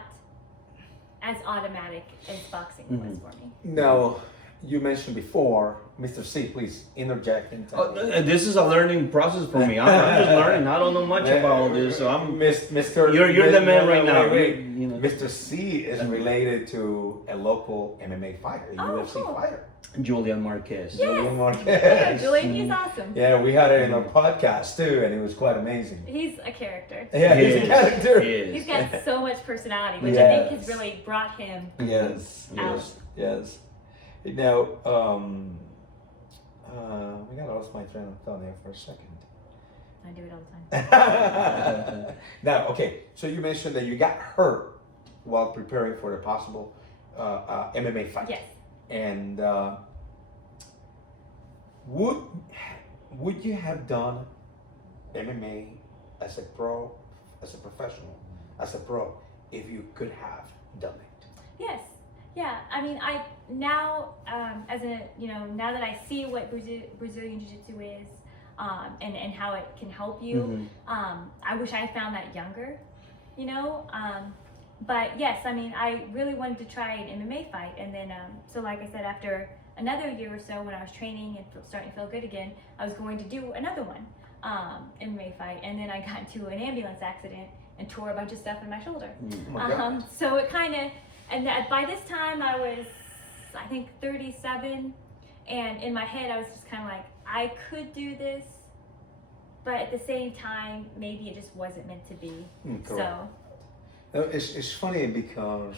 as automatic as boxing was for me. Now, you mentioned before, Mr. C, please interject and tell me. This is a learning process for me. I'm just learning. I don't know much about this, so I'm. Mr. You're the man right now. Wait. You know. Mr. C is related to a local MMA fighter, a UFC cool. fighter. Julian Marquez. Yeah. Julian Marquez. Yeah, Julian, he's awesome. Yeah, we had it in our podcast too, and it was quite amazing. He's a character. Yeah, he's a character. He's got so much personality, which I Yes. think has really brought him Yes, out. yes. Now, we got lost my train of thought there for a second. I do it all the time. Now, okay, so you mentioned that you got hurt while preparing for the possible MMA fight. Yes. And would you have done MMA as a pro, as a professional, as a pro, if you could have done it? Yes. Yeah. I mean, I now now that I see what Brazilian Jiu-Jitsu is, and how it can help you, I wish I had found that younger, But yes, I mean, I really wanted to try an MMA fight, and then so like I said, after another year or so, when I was training and starting to feel good again, I was going to do another one, MMA fight, and then I got into an ambulance accident and tore a bunch of stuff in my shoulder. Oh my God. So it kind of, and by this time I was, I think 37, and in my head I was just kind of like, I could do this, but at the same time, maybe it just wasn't meant to be. Correct. No, it's funny because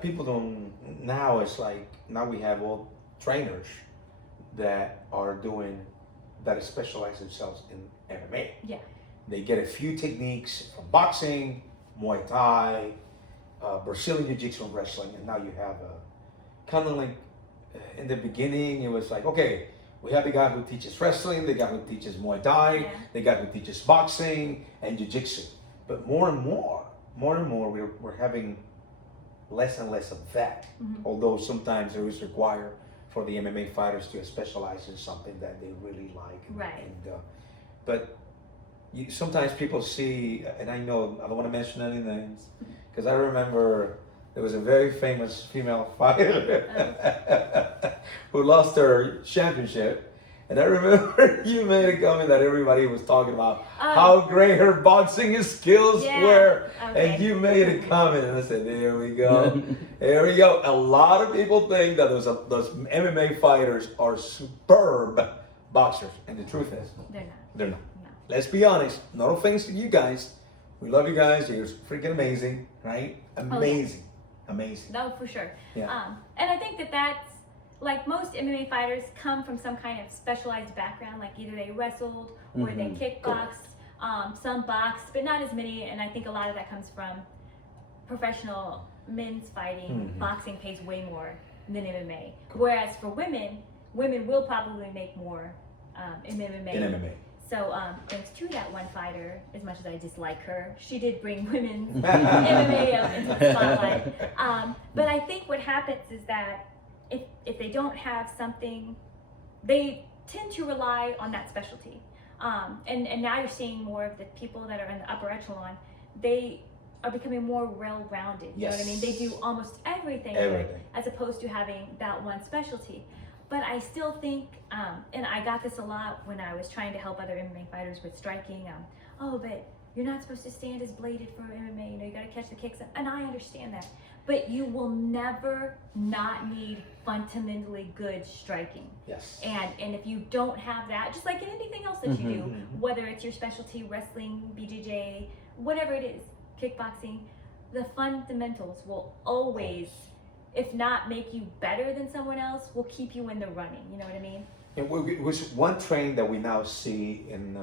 people don't, now it's like, now we have all trainers that specialize themselves in MMA. Yeah. They get a few techniques from boxing, Muay Thai, Brazilian Jiu-Jitsu, and wrestling, and now you have kind of like, in the beginning it was like, okay, we have the guy who teaches wrestling, the guy who teaches Muay Thai, the guy who teaches boxing and Jiu-Jitsu. But more and more, we're having less and less of that. Although sometimes it is required for the MMA fighters to specialize in something that they really like. Right. But sometimes people see, and I know, I don't want to mention any names, because I remember there was a very famous female fighter who lost her championship. And I remember you made a comment that everybody was talking about how great her boxing skills were. Okay. And you made a comment, and I said, there we go. There we go. A lot of people think that those MMA fighters are superb boxers. And the truth is, they're not. No. Let's be honest. No offense to you guys. We love you guys. You're freaking amazing, right? Amazing. Amazing. No, for sure. Yeah. And I think that's, like most MMA fighters come from some kind of specialized background, like either they wrestled or they kickboxed, some boxed, but not as many. And I think a lot of that comes from professional men's fighting. Boxing pays way more than MMA. Whereas for women will probably make more in MMA. So thanks to that one fighter, as much as I dislike her, she did bring women's MMA up into the spotlight. But I think what happens is that if they don't have something, they tend to rely on that specialty. And now you're seeing more of the people that are in the upper echelon, they are becoming more well-rounded. You know what I mean? They do almost everything. As opposed to having that one specialty. But I still think, and I got this a lot when I was trying to help other MMA fighters with striking, but you're not supposed to stand as bladed for MMA, you gotta catch the kicks, and I understand that. But you will never not need fundamentally good striking. Yes. And if you don't have that, just like in anything else that you do, whether it's your specialty, wrestling, BJJ, whatever it is, kickboxing, the fundamentals will always, if not make you better than someone else, will keep you in the running. You know what I mean? And which one trend that we now see in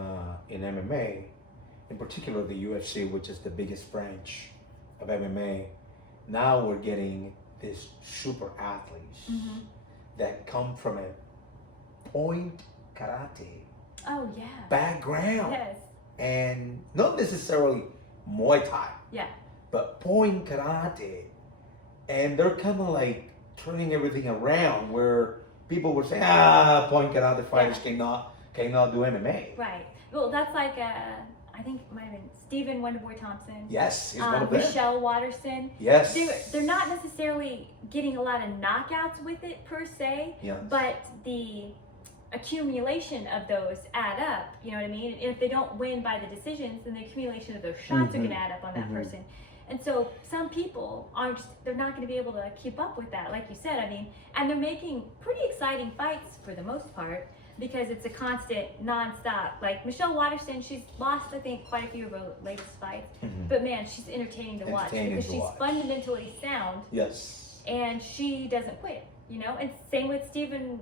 MMA, in particular the UFC, which is the biggest branch of MMA. Now we're getting these super athletes that come from a point karate Oh yeah. background, Yes. and not necessarily Muay Thai, Yeah. but point karate, and they're kind of like turning everything around where people were saying, point karate fighters cannot do MMA. Right. Well, that's like I think it might have been Stephen Wonderboy Thompson. Yes, he's one of them. Michelle Watterson. Yes. They're not necessarily getting a lot of knockouts with it per se, Yes. but the accumulation of those add up. You know what I mean? And if they don't win by the decisions, then the accumulation of those shots are going to add up on that person. And so some people they're not going to be able to keep up with that, like you said. I mean, and they're making pretty exciting fights for the most part because it's a constant, non-stop. Like Michelle Watterson, she's lost, I think, quite a few of her latest fights. But man, she's entertaining to watch because she's fundamentally sound. Yes. And she doesn't quit, you know? And same with Stephen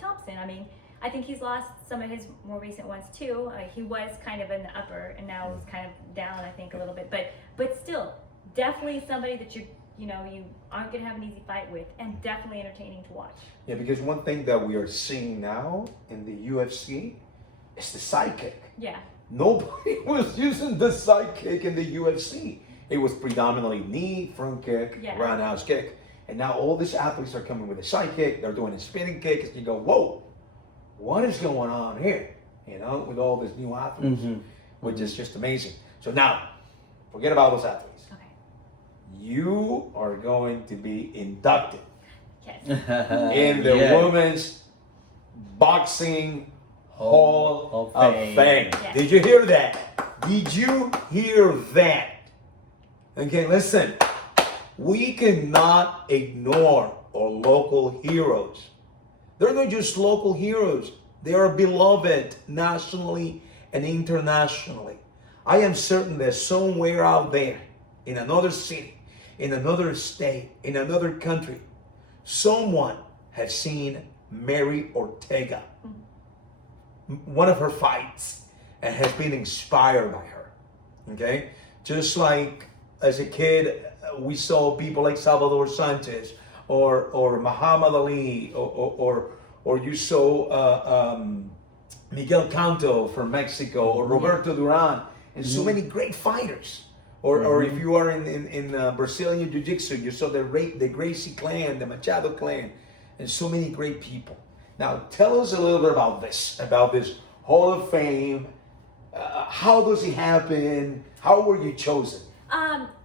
Thompson. I mean, I think he's lost some of his more recent ones too. He was kind of in the upper and now he's kind of down, I think, a little bit. But still, definitely somebody that you aren't going to have an easy fight with, and definitely entertaining to watch. Yeah, because one thing that we are seeing now in the UFC is the side kick. Yeah. Nobody was using the side kick in the UFC. It was predominantly knee, front kick, roundhouse kick. And now all these athletes are coming with a side kick. They're doing a spinning kick. And you go, whoa, what is going on here? You know, with all these new athletes, which is just amazing. So now, forget about those athletes. Okay. You are going to be inducted Yes. in the Women's Boxing Hall of Fame. Yes. Did you hear that? Did you hear that? Okay, listen. We cannot ignore our local heroes. They're not just local heroes. They are beloved nationally and internationally. I am certain that somewhere out there, in another city, in another state, in another country, someone has seen Mary Ortega, one of her fights, and has been inspired by her. Okay? Just like as a kid, we saw people like Salvador Sanchez or Muhammad Ali or you saw Miguel Canto from Mexico or Roberto Duran and so many great fighters. Or if you are in Brazilian Jiu-Jitsu, you saw the Gracie clan, the Machado clan, and so many great people. Now, tell us a little bit about this Hall of Fame. How does it happen? How were you chosen?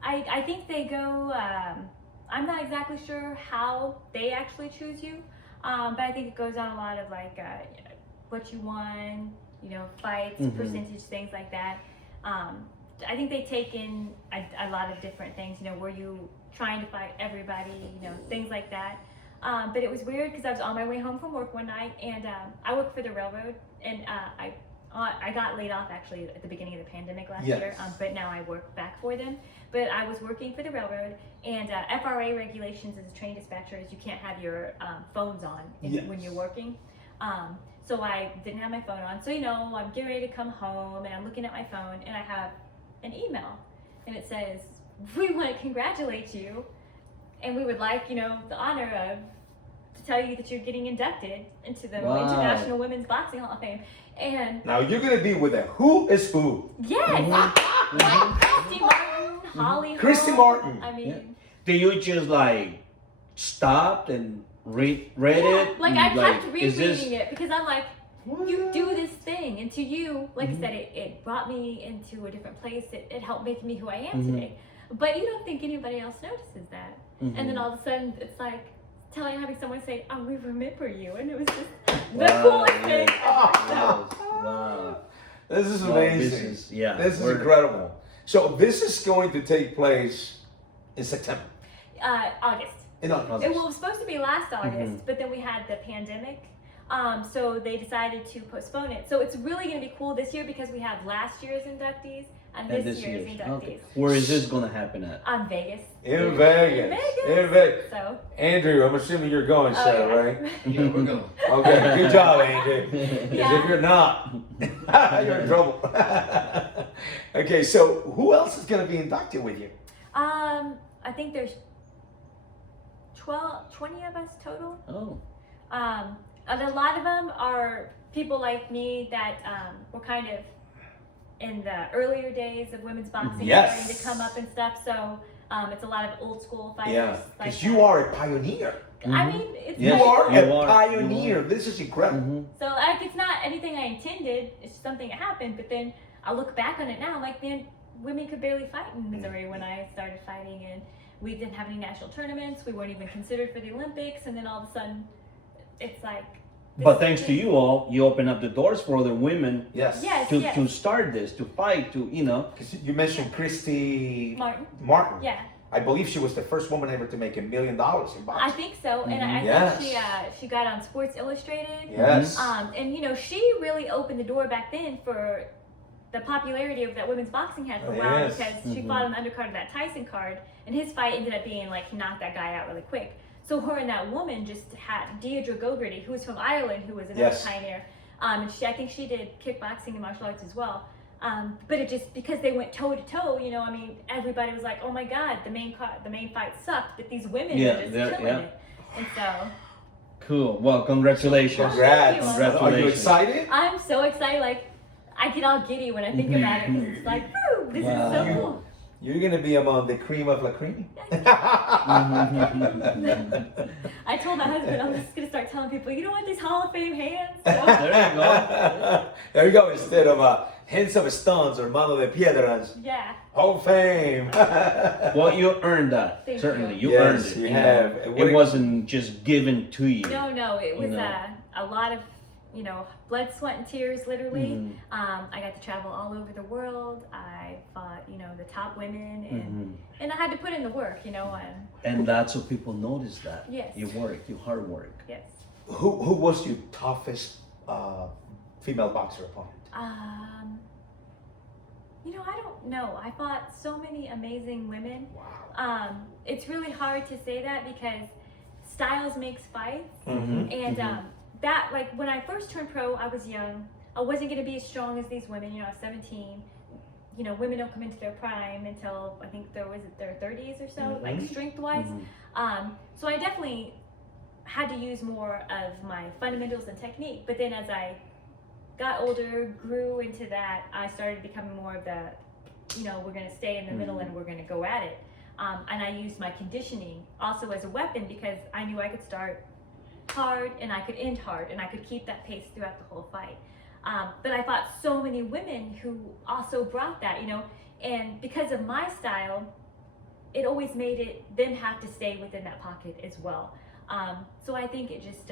I think they go, I'm not exactly sure how they actually choose you, but I think it goes on a lot of like what you won, fights, percentage, things like that. I think they take in a lot of different things, were you trying to fight everybody, things like that. But it was weird because I was on my way home from work one night and I worked for the railroad and I got laid off actually at the beginning of the pandemic last year, but now I work back for them. But I was working for the railroad and FRA regulations as a train dispatcher is you can't have your phones on when you're working. So I didn't have my phone on. So, I'm getting ready to come home and I'm looking at my phone and I have an email and it says, we want to congratulate you and we would like, the honor of to tell you that you're getting inducted into the International Women's Boxing Hall of Fame. And now you're going to be with a who is who. Yes! Christy Martin, Holly Christy Hall. Martin. I mean, Do you just like stop and read it? Like I kept is rereading it because I'm like, you do this thing, and to you, like I said, it brought me into a different place. It helped make me who I am today. But you don't think anybody else notices that. And then all of a sudden, it's like having someone say, "Oh, we remember you," and it was just the coolest thing ever. Wow. This is amazing. This is incredible. So this is going to take place in September. August. In August. It was supposed to be last August, but then we had the pandemic. So they decided to postpone it. So it's really going to be cool this year because we have last year's inductees And And this year's inductees. Okay. Where is this gonna happen at? Vegas. In Vegas. In Vegas. So. Andrew, I'm assuming you're going, Sarah, yeah. right? Yeah, we're going. Okay, good job, Andrew. Because Yeah. if you're not, you're in trouble. Okay, so who else is going to be inducted with you? I think there's 20 of us total. Oh. And a lot of them are people like me that were kind of in the earlier days of women's boxing, Yes. starting to come up and stuff. So it's a lot of old school fighters. Yeah, like because that. you are a pioneer. I mean, it's Yes, You are you a are. pioneer. You are. This is incredible. Mhm. So like it's not anything I intended. It's just something that happened. But then I look back on it now, like man, women could barely fight in Missouri when I started fighting, and we didn't have any national tournaments. We weren't even considered for the Olympics, and then all of a sudden, it's like. But thanks to you all, you open up the doors for other women Yes. Yes. to start this, to fight, to Because you mentioned Christy Martin. Yeah, I believe she was the first woman ever to make $1 million in I boxing. think so. And I Yes. think she got on Sports Illustrated. Yes. And you know, she really opened the door back then for the popularity of that women's boxing had for a while, Yes. because she fought on the undercard of that Tyson card, and his fight ended up being like he knocked that guy out really quick. So her and that woman just had Deirdre Gogarty, who was from Ireland, who was another Yes. pioneer. And I think she did kickboxing and martial arts as well. But it just, because they went toe to toe, you know, I mean, everybody was like, oh my God, the main fight sucked, but these women Yeah, were just they're- killing yeah. it. And so Cool. Well, congratulations. Congrats. Thank you. Are you Congratulations. excited? I'm so excited, like, I get all giddy when I think about it, because it's like, woo, this is so Wow. cool. You're going to be among the cream of la cream. I told my husband I'm just gonna start telling people, you don't want these Hall of Fame hands. So, There you go. There you go. Instead of hands of stones or mano de piedras, yeah, Hall of Fame. Well, you earned that. Thank Certainly, you. you earned Yes, it. you know. have. It wasn't just given to you. no, it was You know. a lot of, you know, blood, sweat, and tears, literally. Mhm. I got to travel all over the world. I fought, you know, the top women, Mhm. and I had to put in the work, you know. And that's what people notice that. Yes. You work, you hard work. Yes. Who was your toughest female boxer opponent? You know, I don't know. I fought so many amazing women. Wow. It's really hard to say that because styles makes fights. Mm-hmm. And that, like, when I first turned pro, I was young. I wasn't going to be as strong as these women. You know, I was 17. You know, women don't come into their prime until, I think, their 30s or so, like, strength-wise. So I definitely had to use more of my fundamentals and technique. But then as I got older, grew into that, I started becoming more of the, you know, we're going to stay in the middle and we're going to go at it. And I used my conditioning also as a weapon, because I knew I could start hard and I could end hard and I could keep that pace throughout the whole fight. But I fought so many women who also brought that, you know, and because of my style, it always made them have to stay within that pocket as well. So I think it just,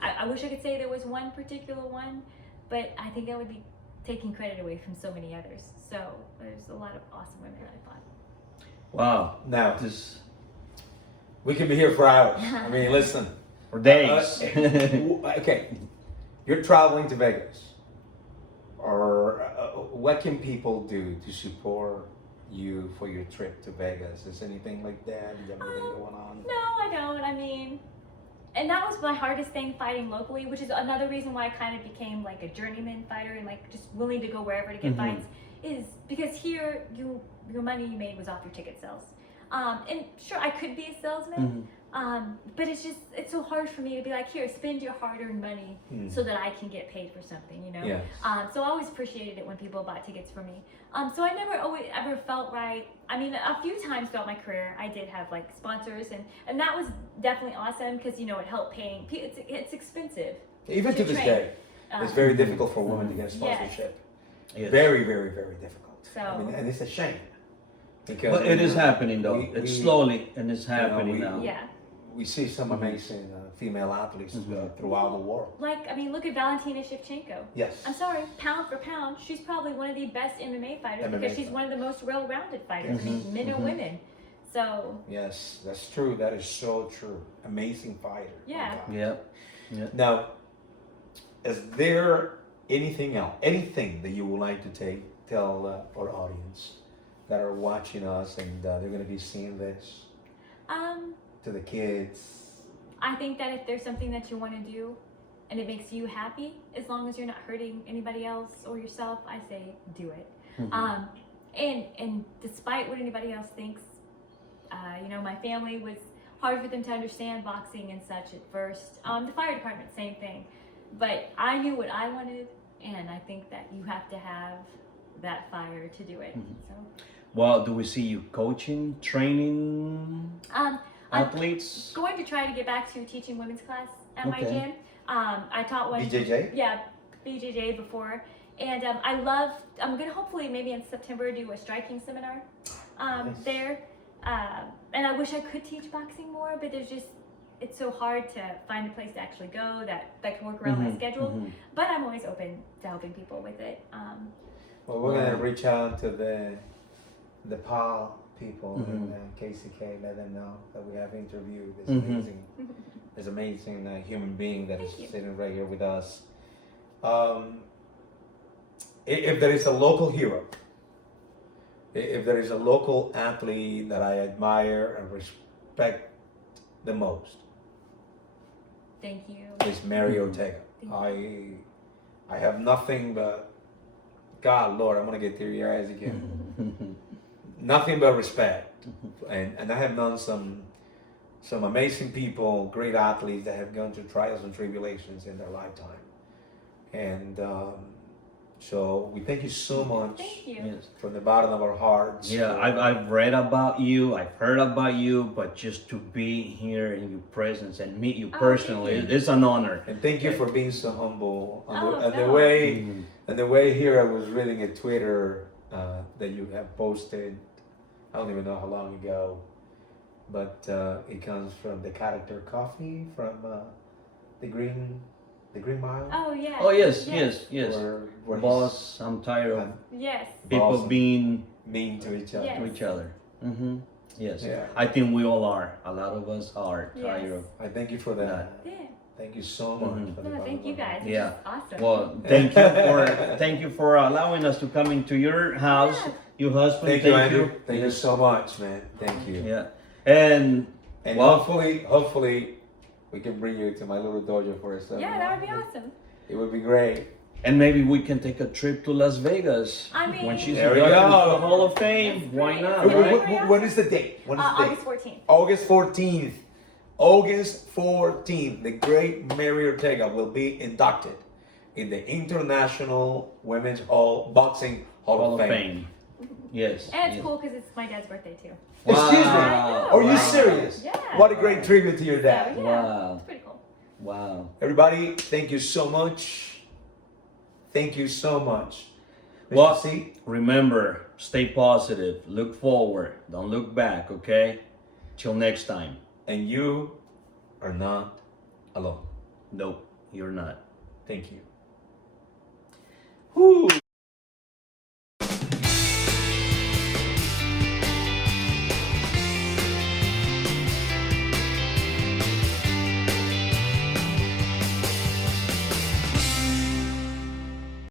I wish I could say there was one particular one, but I think that would be taking credit away from so many others. So there's a lot of awesome women that I fought. Wow. Now, This we can be here for hours. I mean, listen. for days. Okay, you're traveling to Vegas. Or what can people do to support you for your trip to Vegas? Is anything like that? Do you have anything going on? No, I don't. I mean, and that was my hardest thing fighting locally, which is another reason why I kind of became like a journeyman fighter and like just willing to go wherever to get fights, is because here your money you made was off your ticket sales. And sure, I could be a salesman, but it's so hard for me to be like, here, spend your hard-earned money so that I can get paid for something, you know? Yes. So I always appreciated it when people bought tickets for me. So I never ever felt right. I mean, a few times throughout my career, I did have like sponsors, and that was definitely awesome because, you know, it helped paying. It's expensive. Even to this train. day, it's very difficult for women to get a sponsorship. Yes. Very, very, very difficult. So- I mean, and it's a shame. Because But it is happening though. we- It's we- slowly and it's happening we- now. Yeah. we see some amazing female athletes throughout the world. Like, I mean, look at Valentina Shevchenko. Yes. I'm sorry, pound for pound, she's probably one of the best MMA fighters MMA because she's one of the most well-rounded fighters. I mean, men or women. So, Yes, that's true. That is so true. Amazing fighter. My Yeah. God. Yeah. Now, is there anything else, anything that you would like to tell our audience that are watching us and they're going to be seeing this to the kids? I think that if there's something that you want to do and it makes you happy, as long as you're not hurting anybody else or yourself, I say do it. And despite what anybody else thinks, you know, my family was hard for them to understand boxing and such at first. The fire department, same thing. But I knew what I wanted, and I think that you have to have that fire to do it. So. Well, do we see you coaching, training athletes? I'm going to try to get back to teaching women's class at my Okay. gym. I taught one. BJJ? Yeah, BJJ before. And I'm going to hopefully maybe in September do a striking seminar there. And I wish I could teach boxing more, but it's so hard to find a place to actually go that can work around my schedule. But I'm always open to helping people with it. Well, we're going to reach out to the PAL people in KCK, let them know that we have interviewed this amazing human being that is sitting right here with us. If there is a local hero, if there is a local athlete that I admire and respect the most, Thank you. it's Smary Ortega. I have nothing but, God, Lord, I'm gonna get teary eyes again. Nothing but respect, and I have known some amazing people, great athletes that have gone through trials and tribulations in their lifetime, and so we thank you so much. Thank you. Yes. From the bottom of our hearts. Yeah, I've read about you, I've heard about you, but just to be here in your presence and meet you personally, it's an honor. And thank you for being so humble. And no. the way here I was reading a Twitter that you have posted, I don't even know how long ago, but it comes from the character Coffee from the Green Mile. Oh, yeah. Oh, yes. Where Boss, I'm tired of Yes. people Boss. being mean to each other. Yes. to each other. Yes, Yeah. I think we all are. A lot of us are tired Yes. of. I thank you for that. Yeah. Thank you so much. From the No, bottom thank of you our guys. hearts. This Yeah. is awesome. Well, thank you for allowing us to come into your house. Yeah. Your husband. Thank you, Andrew. Thank you so much, man. Thank you. Yeah, and And well, hopefully, we can bring you to my little dojo for a seminar. Yeah, that would be awesome. It would be great. and maybe we can take a trip to Las Vegas I mean, when she's There we inducted go. to the Hall of Fame. That's Why great. not? Yeah. Right? When is the date? When is the date? August 14th. August 14th. August 14th, the great Smary Ortega will be inducted in the International Women's Boxing Hall Hall of Fame. Yes. And it's yes. cool because it's my dad's birthday too. Excuse me. Wow. Are you Wow. serious? Yeah. What a great tribute to your So, dad. yeah, Wow. it's pretty cool. Wow. Everybody, thank you so much. Thank you so much. Mr. Well, C. remember, stay positive, look forward, don't look back, okay? Till next time. And you are not alone. No, you're not. Thank you. Whew.